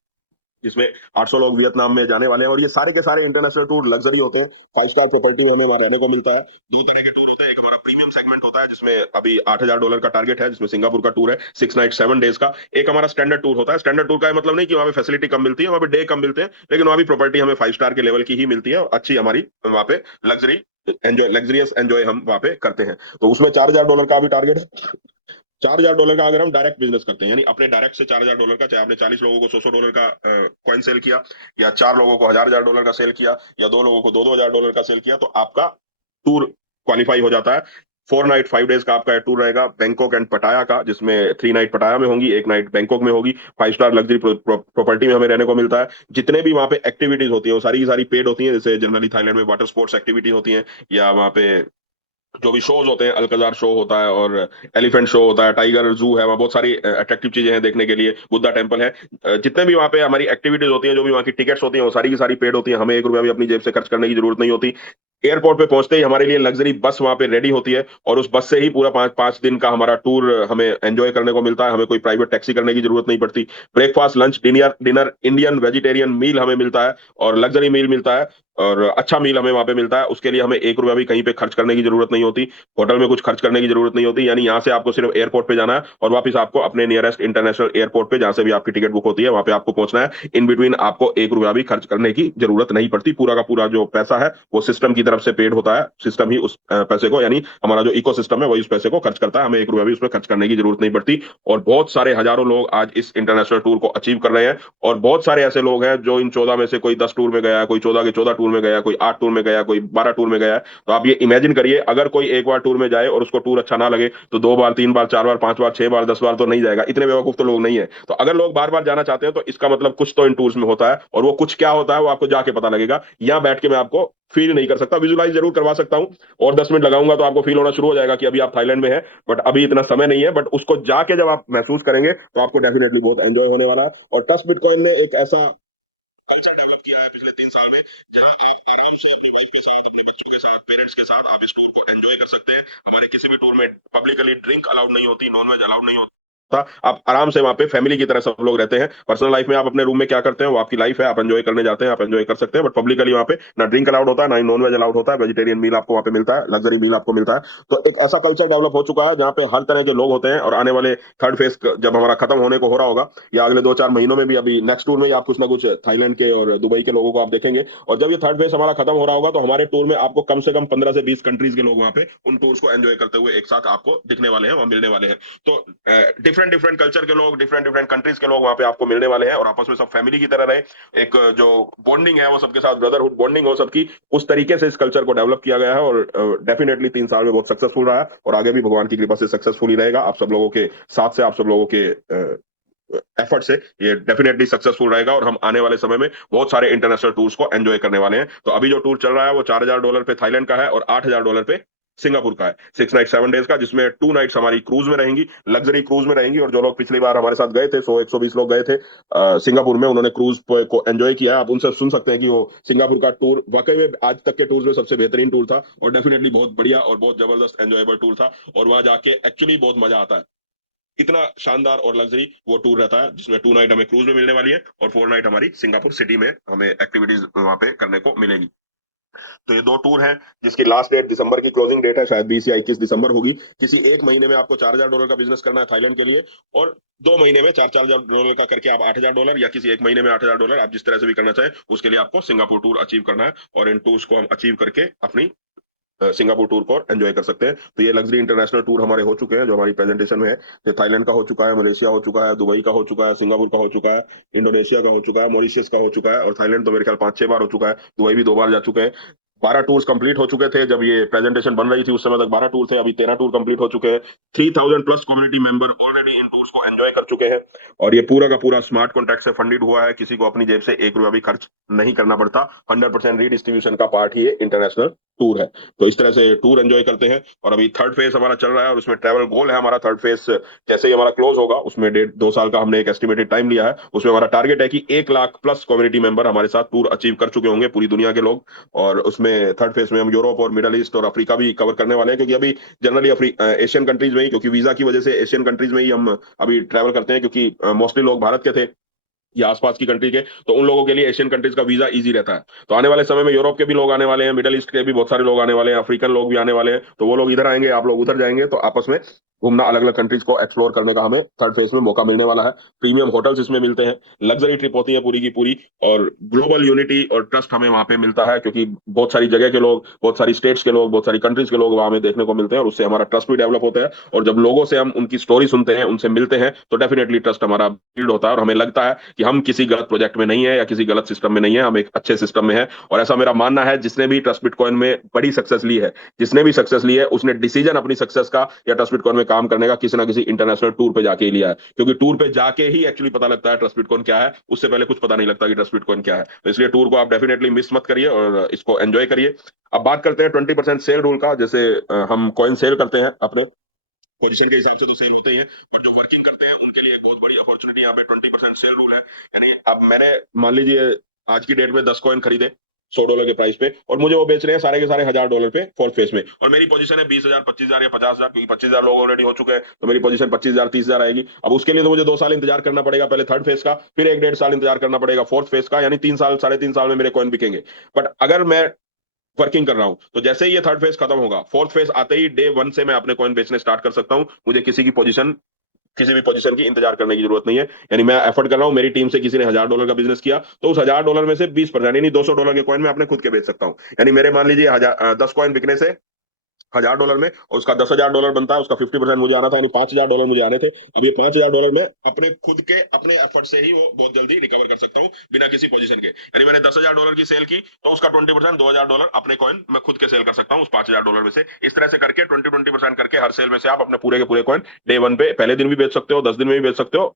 जिसमें 800 लोग वियतनाम में जाने वाले हैं। और ये सारे के सारे इंटरनेशनल टूर लग्जरी होते हैं, 5 स्टार प्रॉपर्टी में हमें वहां रहने को मिलता है। 2 तरह के टूर होते हैं, एक हमारा प्रीमियम सेगमेंट होता है, जिसमें अभी $8,000 का टारगेट है, जिसमें सिंगापुर का टूर है 6 नाइट 7 डेज का। एक हमारा स्टैंडर्ड टूर होता है। स्टैंडर्ड टूर का मतलब नहीं कि वहाँ पे फैसिलिटी कम मिलती है, वहाँ पे डे कम मिलते हैं, लेकिन वहाँ भी प्रॉपर्टी हमें 5 स्टार के लेवल की ही मिलती है, और अच्छी हमारी वहाँ पे लग्जरी एंजॉय, लग्जरियस एंजॉय हम वहाँ पे करते हैं। तो उसमें $4,000 का भी टारगेट है। $4,000 का अगर हम डायरेक्ट बिजनेस करते हैं, यानी अपने डायरेक्ट से $4,000 का, चाहे आपने 40 लोगों को $100 का कॉइन सेल किया, या 4 लोगों को $1,000 का सेल किया, या 2 लोगों को $2,000 का सेल किया, तो आपका टूर क्वालिफाई हो जाता है। 4 नाइट 5 डेज का आपका टूर रहेगा, बैंकॉक एंड पटाया का, जिसमें 3 नाइट पटाया में होंगी, एक नाइट बैंकॉक में होगी। 5 स्टार लग्जरी प्रॉपर्टी में हमें रहने को मिलता है। जितने भी वहाँ पे एक्टिविटीज होती है, वो सारी की सारी पेड होती हैं, जैसे जनरली थाईलैंड में वाटर स्पोर्ट्स एक्टिविटी होती हैं, या वहाँ पे जो भी शोज होते हैं, अल्कजार शो होता है, और एलिफेंट शो होता है, टाइगर जू है, वहाँ बहुत सारी अट्रैक्टिव चीजें हैं देखने के लिए, बुद्धा टेम्पल है। जितने भी वहाँ पे हमारी एक्टिविटीज होती हैं, जो भी वहाँ की टिकट्स होती हैं, वो सारी की सारी पेड होती हैं, हमें एक रुपया भी अपनी जेब से खर्च करने की जरूरत नहीं होती। एयरपोर्ट पे पहुंचते ही हमारे लिए लग्जरी बस वहां पे रेडी होती है, और उस बस से ही पूरा 5 5 दिन का हमारा टूर हमें एंजॉय करने को मिलता है। हमें कोई प्राइवेट टैक्सी करने की जरूरत नहीं पड़ती। Breakfast lunch dinner dinner Indian vegetarian meal हमें मिलता है, और लग्जरी मील मिलता है, और अच्छा मील हमें वहां पे मिलता है। उसके लिए हमें एक रुपया भी कहीं पे खर्च करने की जरूरत नहीं होती, होटल में कुछ खर्च करने की जरूरत नहीं होती। यानी यहाँ से आपको सिर्फ एयरपोर्ट पे जाना है, और वापस आपको अपने नियरेस्ट इंटरनेशनल एयरपोर्ट पे, जहां से भी आपकी टिकट बुक होती है, वहां पे आपको पहुंचना है। इन बिटवीन आपको एक रुपया भी खर्च करने की जरूरत नहीं पड़ती। पूरा का पूरा जो पैसा है, वो सिस्टम की तरफ से पेड होता है। सिस्टम ही उस पैसे को, यानी हमारा जो इको सिस्टम है, वही उस पैसे को खर्च करता है, हमें एक रुपया भी उसमें खर्च करने की जरूरत नहीं पड़ती। और बहुत सारे हजारों लोग आज इस इंटरनेशनल टूर को अचीव कर रहे हैं, और बहुत सारे ऐसे लोग हैं जो इन 14 में से कोई 10 टूर में गया, कोई 14 के 14 टूर में गया, कोई 8 टूर में गया, कोई 12 टूर में गया। तो आप ये इमेजिन करिए, अगर कोई एक बार टूर में जाए और उसको टूर अच्छा ना लगे, तो 2 बार 3 बार 4 बार 5 बार 6 बार 10 बार तो नहीं जाएगा। इतने बेवकूफ तो लोग नहीं है। तो अगर लोग बार बार जाना चाहते हैं, तो इसका मतलब कुछ तो इन टूर्स में होता है, और वो कुछ क्या होता है वो आपको जाके पता लगेगा। यहाँ बैठ के मैं आपको फील नहीं कर सकता, विजुलाइज जरूर करवा सकता हूँ, और 10 मिनट लगाऊंगा तो आपको फील होना शुरू हो जाएगा कि अभी आप थाईलैंड में हैं। बट अभी इतना समय नहीं है, बट उसको जाके जब आप महसूस करेंगे, तो आपको डेफिनेटली बहुत एंजॉय होने वाला है। और ट्रस्ट बिटकॉइन ने एक ऐसा कल्चर डेवलप किया है पिछले 3 साल में, जहाँ आप आराम से अपनी वाइफ के साथ, अपने बच्चों के साथ, पेरेंट्स के साथ आप इस टूर को एंजॉय कर सकते हैं। हमारे किसी भी टूर में पब्लिकली ड्रिंक अलाउड नहीं होती, नॉनवेज अलाउड नहीं होता। आप आराम से वहां पे फैमिली की तरह सब लोग रहते हैं। पर्सनल लाइफ में आप अपने रूम में क्या करते हैं, वो आपकी लाइफ है, आप एंजॉय करने जाते हैं, आप एंजॉय कर सकते हैं। बट पब्लिकली वहां पे ना ड्रिंक अलाउड होता है, ना ही नॉन वेज अलाउड होता है। वेजिटेरियन मील आपको वहां पे मिलता है, लग्जरी मील आपको मिलता है। तो एक ऐसा कल्चर डेवलप हो चुका है, जहाँ पे हर तरह के लोग होते हैं। और आने वाले थर्ड फेज जब हमारा खत्म होने को हो रहा होगा, या अगले 2-4 महीनों में भी, अभी नेक्स्ट टूर में ही आप कुछ ना कुछ थाईलैंड के और दुबई के लोगों को आप देखेंगे। और जब ये थर्ड फेज हमारा खत्म हो रहा होगा, तो हमारे टूर में आपको कम से कम 15 से 20 कंट्रीज के लोग वहां पे उन टूर्स को एंजॉय करते हुए एक साथ आपको दिखने वाले हैं और मिलने वाले हैं। तो डिफरेंट डिफरेंट कल्चर के लोग, डिफरेंट डिफरेंट कंट्रीज के लोग वहां पे आपको मिलने वाले हैं, और आपस में सब फैमिली की तरह रहे। एक जो बॉन्डिंग है, वो सबके साथ ब्रदरहुड बॉन्डिंग हो सबकी, उस तरीके से इस कल्चर को डेवलप किया गया है। और डेफिनेटली 3 साल में बहुत सक्सेसफुल रहा है, और आगे भी भगवान की कृपा से सक्सेसफुल ही रहेगा। आप सब लोगों के साथ से, आप सब लोगों के एफर्ट से ये डेफिनेटली सक्सेसफुल रहेगा, और हम आने वाले समय में बहुत सारे इंटरनेशनल टूर्स को एंजॉय करने वाले हैं। तो अभी जो टूर चल रहा है, वो $4,000 पे थाईलैंड का है, और $8,000 पे सिंगापुर का है, 6 नाइट 7 डेज का, जिसमें 2 नाइट्स हमारी क्रूज में रहेंगी, लग्जरी क्रूज में रहेंगी। और जो लोग पिछली बार हमारे साथ गए थे, 100 120 लोग गए थे सिंगापुर में, उन्होंने क्रूज को एंजॉय किया है। आप उनसे सुन सकते हैं कि वो सिंगापुर का टूर वाकई में आज तक के टूर में सबसे बेहतरीन टूर था, और डेफिनेटली बहुत बढ़िया और बहुत जबरदस्त एंजॉयबल टूर था, और वहां जाके एक्चुअली बहुत मजा आता है। इतना शानदार और लग्जरी वो टूर रहता है, जिसमें 2 नाइट हमें क्रूज में मिलने वाली है और 4 नाइट हमारी सिंगापुर सिटी में हमें एक्टिविटीज वहां पे करने को मिलेगी। तो ये 2 टूर हैं, जिसकी लास्ट डेट दिसंबर की क्लोजिंग डेट है, शायद 20 या 21 दिसंबर होगी। किसी एक महीने में आपको $4,000 का बिजनेस करना है थाईलैंड के लिए, और 2 महीने में $4,000 का करके आप $8,000, या किसी एक महीने में $8,000, आप जिस तरह से भी करना चाहे, उसके लिए आपको सिंगापुर टूर अचीव करना है। और इन टूर्स को हम अचीव करके अपनी सिंगापुर टूर को एंजॉय कर सकते हैं। तो ये लग्जरी इंटरनेशनल टूर हमारे हो चुके हैं जो हमारी प्रेजेंटेशन में है। तो थाईलैंड का हो चुका है, मलेशिया हो चुका है, दुबई का हो चुका है, सिंगापुर का हो चुका है, इंडोनेशिया का हो चुका है, मॉरिशियस का हो चुका है, और थाईलैंड तो मेरे ख्याल 5-6 बार हो चुका है, दुबई भी 2 बार जा चुके हैं। 12 टूर्स कंप्लीट हो चुके थे जब ये प्रेजेंटेशन बन रही थी, उस समय तक 12 टूर थे, अभी 13 टूर कंप्लीट हो चुके हैं। 3000+ community member already in tours को एंजॉय कर चुके हैं। और ये पूरा का पूरा स्मार्ट कॉन्ट्रैक्ट से फंडेड हुआ है, किसी को अपनी जेब से ₹1 भी खर्च नहीं करना पड़ता। 100% रीडिस्ट्रीब्यूशन का पार्ट ही ये इंटरनेशनल टूर है। तो इस तरह से टूर एंजॉय करते हैं। और अभी थर्ड फेज हमारा चल रहा है, और उसमें ट्रैवल गोल है हमारा। थर्ड फेज जैसे ही हमारा क्लोज होगा, उसमें 1.5-2 साल का हमने एक एस्टिमेटेड टाइम लिया है। उसमें हमारा टारगेट है कि 1 लाख+ कम्युनिटी मेंबर हमारे साथ टूर अचीव कर चुके होंगे, पूरी दुनिया के लोग। और उसमें थर्ड फेज में हम यूरोप और मिडल ईस्ट और अफ्रीका भी कवर करने वाले हैं, क्योंकि अभी जनरली एशियन कंट्रीज में ही, क्योंकि वीजा की वजह से एशियन कंट्रीज में ही हम अभी ट्रैवल करते हैं, क्योंकि मोस्टली लोग भारत के थे या आसपास की कंट्री के, तो उन लोगों के लिए एशियन कंट्रीज का वीजा इजी रहता है। तो आने वाले समय में यूरोप के भी लोग आने वाले हैं, मिडिल ईस्ट के भी बहुत सारे लोग आने वाले हैं, अफ्रीकन लोग भी आने वाले हैं। तो वो लोग इधर आएंगे, आप लोग उधर जाएंगे, तो आपस में घूमना, अलग अलग कंट्रीज को एक्सप्लोर करने का हमें थर्ड फेज में मौका मिलने वाला है। प्रीमियम होटल्स इसमें मिलते हैं, लग्जरी ट्रिप होती है पूरी की पूरी, और ग्लोबल यूनिटी और ट्रस्ट हमें वहां पे मिलता है, क्योंकि बहुत सारी जगह के लोग, बहुत सारी स्टेट्स के लोग, बहुत सारी कंट्रीज के लोग वहां हमें देखने को मिलते हैं, और उससे हमारा ट्रस्ट भी डेवलप होता है। और जब लोगों से हम उनकी स्टोरी सुनते हैं, उनसे मिलते हैं, तो डेफिनेटली ट्रस्ट हमारा बिल्ड होता है, और हमें लगता है कि हम किसी गलत प्रोजेक्ट में नहीं है या किसी गलत सिस्टम में नहीं है, हम एक अच्छे सिस्टम में है। और ऐसा मेरा मानना है, जिसने भी ट्रस्ट बिटकॉइन में बड़ी सक्सेस ली है, जिसने भी सक्सेस ली है, उसने डिसीजन अपनी सक्सेस का या ट्रस्ट बिटकॉइन में काम करने का किसी ना किसी इंटरनेशनल टूर पे जाके ही लिया है। क्योंकि टूर पे जाके ही एक्चुअली पता लगता है ट्रस्ट बिटकॉइन क्या है, उससे पहले कुछ पता नहीं लगता कि ट्रस्ट बिटकॉइन क्या है। तो इसलिए टूर को आप डेफिनेटली मिस मत करिए और इसको एंजॉय करिए। अब बात करते हैं 20% सेल रूल का। जैसे हम कॉइन सेल करते हैं अपने पोजीशन के हिसाब से, तो सेल होते ही है, बट जो वर्किंग करते हैं उनके लिए एक बहुत बड़ी अपॉर्चुनिटी यहाँ पे 20% सेल रूल है। यानी अब मैंने, मान लीजिए, आज की डेट में 10 कॉइन खरीदे $100 के प्राइस पे, और मुझे वो बेच रहे हैं सारे के सारे $1,000 पे फोर्थ फेज में, और मेरी पोजीशन है 20,000, 25,000 या 50,000, क्योंकि 25,000 लोग ऑलरेडी हो चुके हैं, तो मेरी पोजीशन 25,000, 30,000 आएगी। अब उसके लिए तो मुझे 2 साल इंतजार करना पड़ेगा, पहले थर्ड फेज का, फिर 1-1.5 साल इंतजार करना पड़ेगा फोर्थ फेज का, यानी 3 साल, 3.5 साल में मेरे कॉइन बिकेंगे। बट अगर मैं वर्किंग कर रहा हूं, तो जैसे ही ये थर्ड फेज खत्म होगा, फोर्थ फेज आते ही डे 1 से मैं अपने कॉइन बेचने स्टार्ट कर सकता हूं। मुझे किसी भी पोजीशन की इंतजार करने की जरूरत नहीं है। यानी मैं एफर्ट कर रहा हूं, मेरी टीम से किसी ने $1,000 का बिजनेस किया, तो उस $1,000 में से 20%, यानी $200 के कॉइन में अपने खुद के बेच सकता हूं। यानी मेरे, मान लीजिए, 10 कॉइन बिकने से $1,000 में, और उसका $10,000 बनता है, उसका 50% मुझे आना था, यानी $5,000 मुझे आने थे। अब ये $5,000 में अपने खुद के अपने एफर्ट से ही वो बहुत जल्दी रिकवर कर सकता हूँ, बिना किसी पोजीशन के। यानी मैंने $10,000 की सेल की, तो उसका 20%, $2,000 अपने कॉइन मैं खुद के सेल कर सकता हूँ उस $5,000 में से। इस तरह से करके 20-20% करके हर सेल में से आप अपने पूरे के पूरे कॉइन डे 1 पे, पहले दिन भी बेच सकते हो, 10 दिन में भी बेच सकते हो,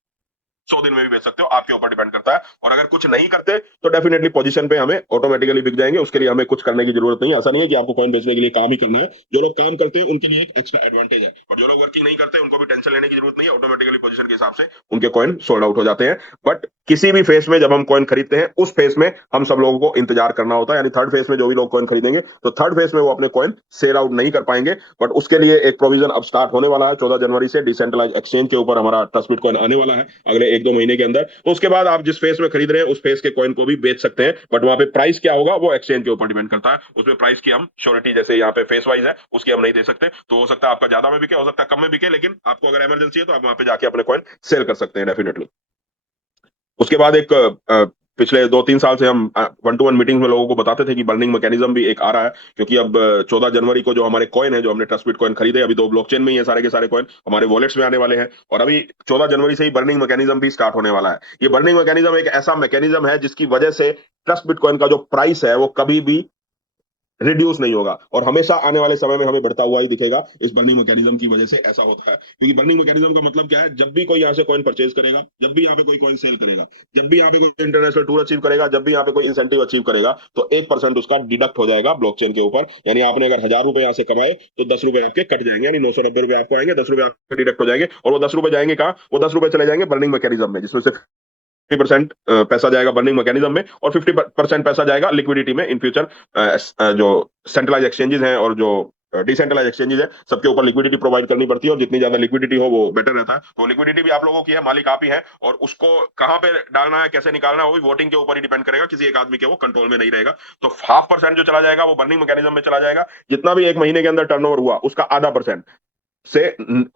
100 दिन में भी बेच सकते हो, आपके ऊपर डिपेंड करता है। और अगर कुछ नहीं करते, तो डेफिनेटली पोजीशन पे हमें ऑटोमेटिकली बिक जाएंगे, उसके लिए हमें कुछ करने की जरूरत नहीं है। ऐसा नहीं है कि आपको कॉइन बेचने के लिए काम ही करना है। जो लोग काम करते हैं उनके लिए एक एक्स्ट्रा एडवांटेज है, और जो लोग वर्किंग नहीं करते उनको भी टेंशन लेने की जरूरत नहीं है, ऑटोमेटिकली पोजीशन के हिसाब से उनके कॉइन सोल्ड आउट हो जाते हैं। बट किसी भी फेस में जब हम कॉइन खरीदते हैं, उस फेस में हम सब लोगों को इंतजार करना होता है। यानी थर्ड फेस में जो भी लोग कॉइन खरीदेंगे, तो थर्ड फेस में वो अपने कॉइन सेल आउट नहीं कर पाएंगे। बट उसके लिए एक प्रोविजन अब स्टार्ट होने वाला है, 14 जनवरी से डिसेंट्रलाइज एक्सचेंज के ऊपर हमारा ट्रस्ट बिटकॉइन आने वाला है अगले 1-2 महीने के अंदर। तो उसके बाद आप जिस फेस में खरीद रहे हैं, उस फेस के कॉइन को भी बेच सकते हैं, बट वहां पे प्राइस क्या होगा वो एक्सचेंज के ऊपर डिपेंड करता है। उसमें प्राइस की हम श्योरिटी, जैसे यहाँ पे फेस वाइज है, उसकी हम नहीं दे सकते। तो हो सकता है आपका ज्यादा में बिके, हो सकता है कम में बिके, लेकिन आपको अगर इमरजेंसी है, तो आप वहां पे जाके अपने कॉइन सेल कर सकते हैं डेफिनेटली। उसके बाद एक पिछले 2-3 साल से हम 1-to-1 मीटिंग में लोगों को बताते थे कि बर्निंग मैकेनिज्म भी एक आ रहा है, क्योंकि अब 14 जनवरी को जो हमारे कॉइन है, जो हमने ट्रस्ट बिटकॉइन खरीदे, अभी तो ब्लॉकचेन में ही है सारे के सारे कॉइन, हमारे वॉलेट्स में आने वाले हैं। और अभी 14 जनवरी से ही बर्निंग मैकेनिज्म भी स्टार्ट होने वाला है। ये बर्निंग मैकेनिज्म एक ऐसा मैकेनिज्म है जिसकी वजह से ट्रस्ट बिटकॉइन का जो प्राइस है, वो कभी भी रिड्यूस नहीं होगा, और हमेशा आने वाले समय में हमें बढ़ता हुआ ही दिखेगा। इस बर्निंग मैकेनिज्म की वजह से ऐसा होता है, क्योंकि बर्निंग मैकेनिज्म का मतलब क्या है, जब भी कोई यहाँ से कॉइन परचेज करेगा, जब भी यहाँ पे कोई कॉइन सेल करेगा, जब भी यहाँ पे कोई इंटरनेशनल टूर अचीव करेगा, जब भी यहाँ पे कोई इंसेंटिव अचीव करेगा, तो 1% उसका डिडक्ट हो जाएगा ब्लॉकचेन के ऊपर। यानी आपने अगर $1,000 यहाँ से कमाए, तो ₹10 आपके कट जाएंगे, यानी ₹990 आपको आएंगे, ₹10 आपके डिडक्ट हो जाएंगे। और वो ₹10 जाएंगे कहाँ? वो ₹10 चले जाएंगे बर्निंग मैकेनिज्म में, जिसमें से 50% पैसा जाएगा बर्निंग मैकेनिज्म में, और 50% पैसा जाएगा लिक्विडिटी में इन फ्यूचर। जो सेंट्रलाइज एक्सचेंजेस हैं और जो डिसेंट्रलाइज एक्सचेंजेस है, सबके ऊपर लिक्विडिटी प्रोवाइड करनी पड़ती है, और जितनी ज्यादा लिक्विडिटी हो वो बेटर रहता है। तो लिक्विडिटी भी आप लोगों की है, मालिक आप ही है, और उसको कहाँ पे डालना है, कैसे निकालना है, वो भी वोटिंग के ऊपर ही डिपेंड करेगा, किसी एक आदमी के वो कंट्रोल में नहीं रहेगा। तो 0.5% जो चला जाएगा वो बर्निंग मैकेनिज्म में चला जाएगा। जितना भी एक महीने के अंदर टर्नओवर हुआ उसका आधा परसेंट से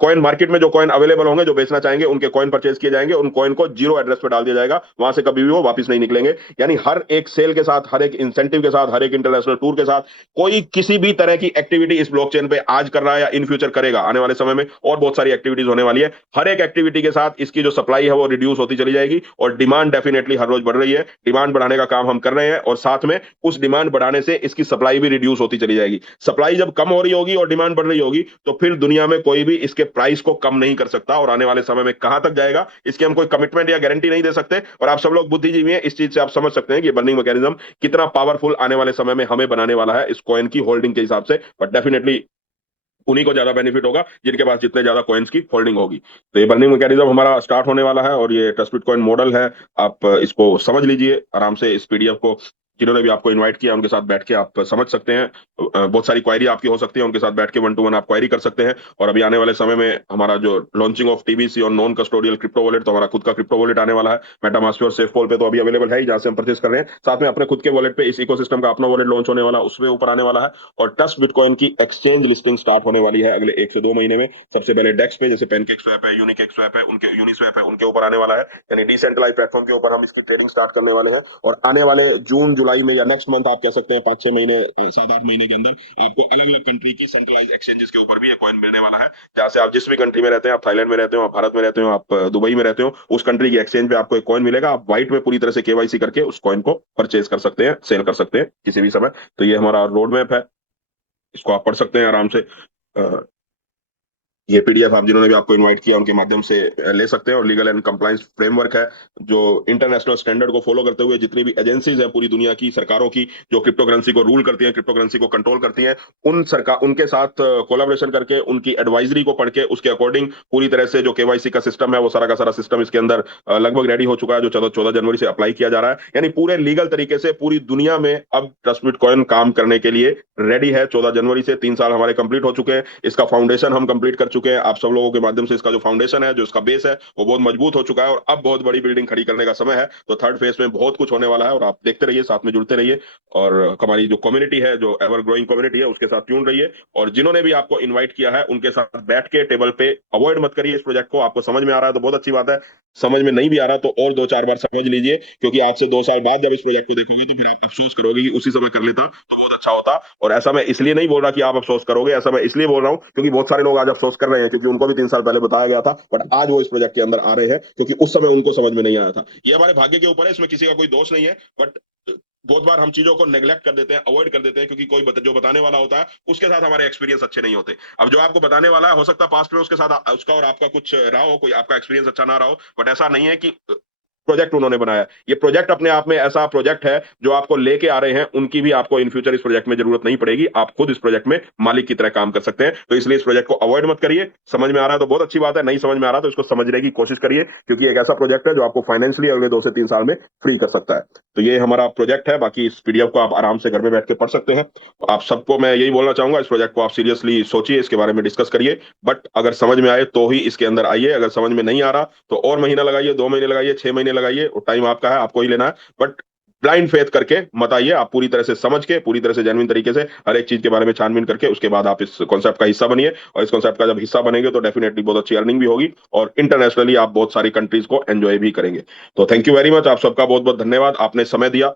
कॉइन मार्केट में जो कॉइन अवेलेबल होंगे, जो बेचना चाहेंगे उनके कॉइन परचेज किए जाएंगे, उन कॉइन को जीरो एड्रेस पे डाल दिया जाएगा, वहां से कभी भी वो वापस नहीं निकलेंगे। यानी हर एक सेल के साथ, हर एक इंसेंटिव के साथ, हर एक इंटरनेशनल टूर के साथ, कोई किसी भी तरह की एक्टिविटी इस ब्लॉकचेन पे आज कर रहा है या इन फ्यूचर करेगा आने वाले समय में, और बहुत सारी एक्टिविटीज होने वाली है, हर एक एक्टिविटी के साथ इसकी जो सप्लाई है वो रिड्यूस होती चली जाएगी, और डिमांड डेफिनेटली हर रोज बढ़ रही है। डिमांड बढ़ाने का काम हम कर रहे हैं, और साथ में उस डिमांड बढ़ाने से इसकी सप्लाई भी रिड्यूस होती चली जाएगी। सप्लाई जब कम हो रही होगी और डिमांड बढ़ रही होगी, तो फिर दुनिया में कोई भी इसके प्राइस को कम नहीं कर सकता, और आने वाले समय में कहां तक जाएगा इसकी हम कोई कमिटमेंट या गारंटी नहीं दे सकते। और आप सब लोग बुद्धिजीवी हैं, इस चीज से आप समझ सकते हैं कि बर्निंग मैकेनिज्म कितना पावरफुल आने वाले समय में हमें बनाने वाला है इस कॉइन की होल्डिंग के हिसाब से। बट डेफिनेटली उन्हीं को ज्यादा बेनिफिट होगा जिनके पास जितने ज्यादा कॉइन्स की होल्डिंग होगी। तो ये बर्निंग मैकेनिज्म हमारा स्टार्ट होने वाला है, और ये ट्रस्ट बिटकॉइन मॉडल है। आप इसको समझ लीजिए आराम से, इस पीडीएफ को जिन्होंने भी आपको इनवाइट किया उनके साथ बैठ के आप समझ सकते हैं। बहुत सारी क्वायरी आपकी हो सकती है, उनके साथ बैठ के 1 to 1 आप क्वायरी कर सकते हैं। और अभी आने वाले समय में हमारा जो लॉन्चिंग ऑफ टीबीसी और नॉन कस्टोडियल क्रिप्टो वॉलेट, तो हमारा खुद का क्रिप्टो वॉलेट आने वाला है मेटामास्क और सेफपोल पे, तो अभी अवेलेबल है ही, जहां से हम परचेस कर रहे हैं। साथ में अपने खुद के वॉलेट पे इस इकोसिस्टम का अपना वॉलेट लॉन्च होने वाला है, उसमें ऊपर आने वाला है। और ट्रस्ट बिटकॉइन की एक्सचेंज लिस्टिंग स्टार्ट होने वाली है अगले 1 से 2 महीने में। सबसे पहले डेक्स पे, जैसे पेनकेक स्वैप है, यूनिकेक स्वैप है, उनके यूनिस्वैप है, उनके ऊपर आने वाला है। यानी डिसेंट्रलाइज प्लेटफॉर्म के ऊपर हम इसकी ट्रेडिंग स्टार्ट करने वाले हैं। और आने वाले जून जुलाई में या नेक्स्ट मंथ आप कह सकते हैं, 5-6 महीने, 7-8 महीने के अंदर आपको अलग अलग कंट्री की सेंट्रलाइज एक्सचेंजेस के ऊपर भी ये कॉइन मिलने वाला है। जहां से आप जिस भी कंट्री में रहते हैं, आप थाईलैंड में रहते हो, आप भारत में रहते हो, आप दुबई में रहते हो, उस कंट्री की एक्सचेंज पे आपको एक कॉइन मिलेगा। आप व्हाइट में पूरी तरह से केवाईसी करके उस कॉइन को परचेज कर सकते हैं, सेल कर सकते हैं किसी भी समय। तो ये हमारा रोड मैप है, इसको आप पढ़ सकते हैं आराम से। ये पीडीएफ आप जिन्होंने भी आपको इनवाइट किया उनके माध्यम से ले सकते हैं। और लीगल एंड कंप्लायंस फ्रेमवर्क है, जो इंटरनेशनल स्टैंडर्ड को फॉलो करते हुए जितनी भी एजेंसीज हैं पूरी दुनिया की, सरकारों की, जो क्रिप्टो करेंसी को रूल करती हैं, क्रिप्टो करेंसी को कंट्रोल करती हैं, उन सरकार उनके साथ कोलाबोरेशन करके, उनकी एडवाइजरी को पढ़ के, उसके अकॉर्डिंग पूरी तरह से जो केवाईसी का सिस्टम है, वो सारा का सारा सिस्टम इसके अंदर लगभग रेडी हो चुका है, जो 14 जनवरी से अप्लाई किया जा रहा है। यानी पूरे लीगल तरीके से पूरी दुनिया में अब ट्रस्ट बिटकॉइन काम करने के लिए रेडी है। 14 जनवरी से 3 साल हमारे कंप्लीट हो चुके हैं, इसका फाउंडेशन हम कंप्लीट कर चुके हैं। आप सब लोगों के माध्यम से इसका जो फाउंडेशन है, जो इसका बेस है, वो बहुत मजबूत हो चुका है, और अब बहुत बड़ी बिल्डिंग खड़ी करने का समय है। तो थर्ड फेज में बहुत कुछ होने वाला है, और आप देखते रहिए, साथ में जुड़ते रहिए, और हमारी जो कम्युनिटी है, जो एवर ग्रोइंग कम्युनिटी है, उसके साथ ट्यून रहिए। और जिन्होंने भी आपको इन्वाइट किया है उनके साथ बैठ के टेबल पे अवॉइड मत करिए इस प्रोजेक्ट को। आपको समझ में आ रहा है तो बहुत अच्छी बात है, समझ में नहीं भी आ रहा तो और 2-4 बार समझ लीजिए, क्योंकि आज से 2 साल बाद जब इस प्रोजेक्ट को देखोगे तो फिर आप अफसोस करोगे कि उसी समय कर लेता तो बहुत अच्छा होता। और ऐसा मैं इसलिए नहीं बोल रहा कि आप अफसोस करोगे, ऐसा मैं इसलिए बोल रहा हूं क्योंकि बहुत सारे लोग आज अफसोस कर रहे हैं, क्योंकि उनको भी 3 साल पहले बताया गया था, बट आज वो इस प्रोजेक्ट के अंदर आ रहे हैं, क्योंकि उस समय उनको समझ में नहीं आया था। ये हमारे भाग्य के ऊपर है, इसमें किसी का कोई दोष नहीं है। बट बहुत बार हम चीजों को नेग्लेक्ट कर देते हैं, अवॉइड कर देते हैं, क्योंकि जो बताने वाला होता है उसके साथ हमारे एक्सपीरियंस अच्छे नहीं होते। अब जो आपको बताने वाला है, हो सकता है पास्ट में उसके साथ उसका और आपका कुछ रहा हो, कोई आपका एक्सपीरियंस अच्छा ना रहा हो, बट ऐसा नहीं है कि प्रोजेक्ट उन्होंने बनाया। ये प्रोजेक्ट अपने आप में ऐसा प्रोजेक्ट है जो आपको लेके आ रहे हैं, उनकी भी आपको इन फ्यूचर इस प्रोजेक्ट में जरूरत नहीं पड़ेगी, आप खुद इस प्रोजेक्ट में मालिक की तरह काम कर सकते हैं। तो इसलिए इस प्रोजेक्ट को अवॉइड मत करिए। समझ में आ रहा है तो बहुत अच्छी बात है, नहीं समझ में आ रहा तो इसको समझने की कोशिश करिए, क्योंकि एक ऐसा प्रोजेक्ट है जो आपको फाइनेंशियली अगले 2 से 3 साल में फ्री कर सकता है। तो ये हमारा प्रोजेक्ट है। बाकी इस पीडीएफ को आप आराम से घर में बैठ के पढ़ सकते हैं। आप सबको मैं यही बोलना चाहूंगा, इस प्रोजेक्ट को आप सीरियसली सोचिए, इसके बारे में डिस्कस करिए। बट अगर समझ में आए तो ही इसके अंदर आइए, अगर समझ में नहीं आ रहा तो और महीना लगाइए, 2 महीने लगाइए, 6 महीने लगाइए, टाइम आपका है, आपको ही लेना है। बट ब्लाइंड फेथ करके मत आइए, आप पूरी तरह से समझ के, पूरी तरह से जेन्युइन तरीके से हर एक चीज के बारे में छानबीन करके उसके बाद आप इस कॉन्सेप्ट का हिस्सा बनिए। और इस कॉन्सेप्ट का जब हिस्सा बनेंगे तो डेफिनेटली बहुत अच्छी अर्निंग भी होगी, और इंटरनेशनली आप बहुत सारी कंट्रीज को एंजॉय भी करेंगे। तो थैंक यू वेरी मच, आप सबका बहुत बहुत धन्यवाद, आपने समय दिया।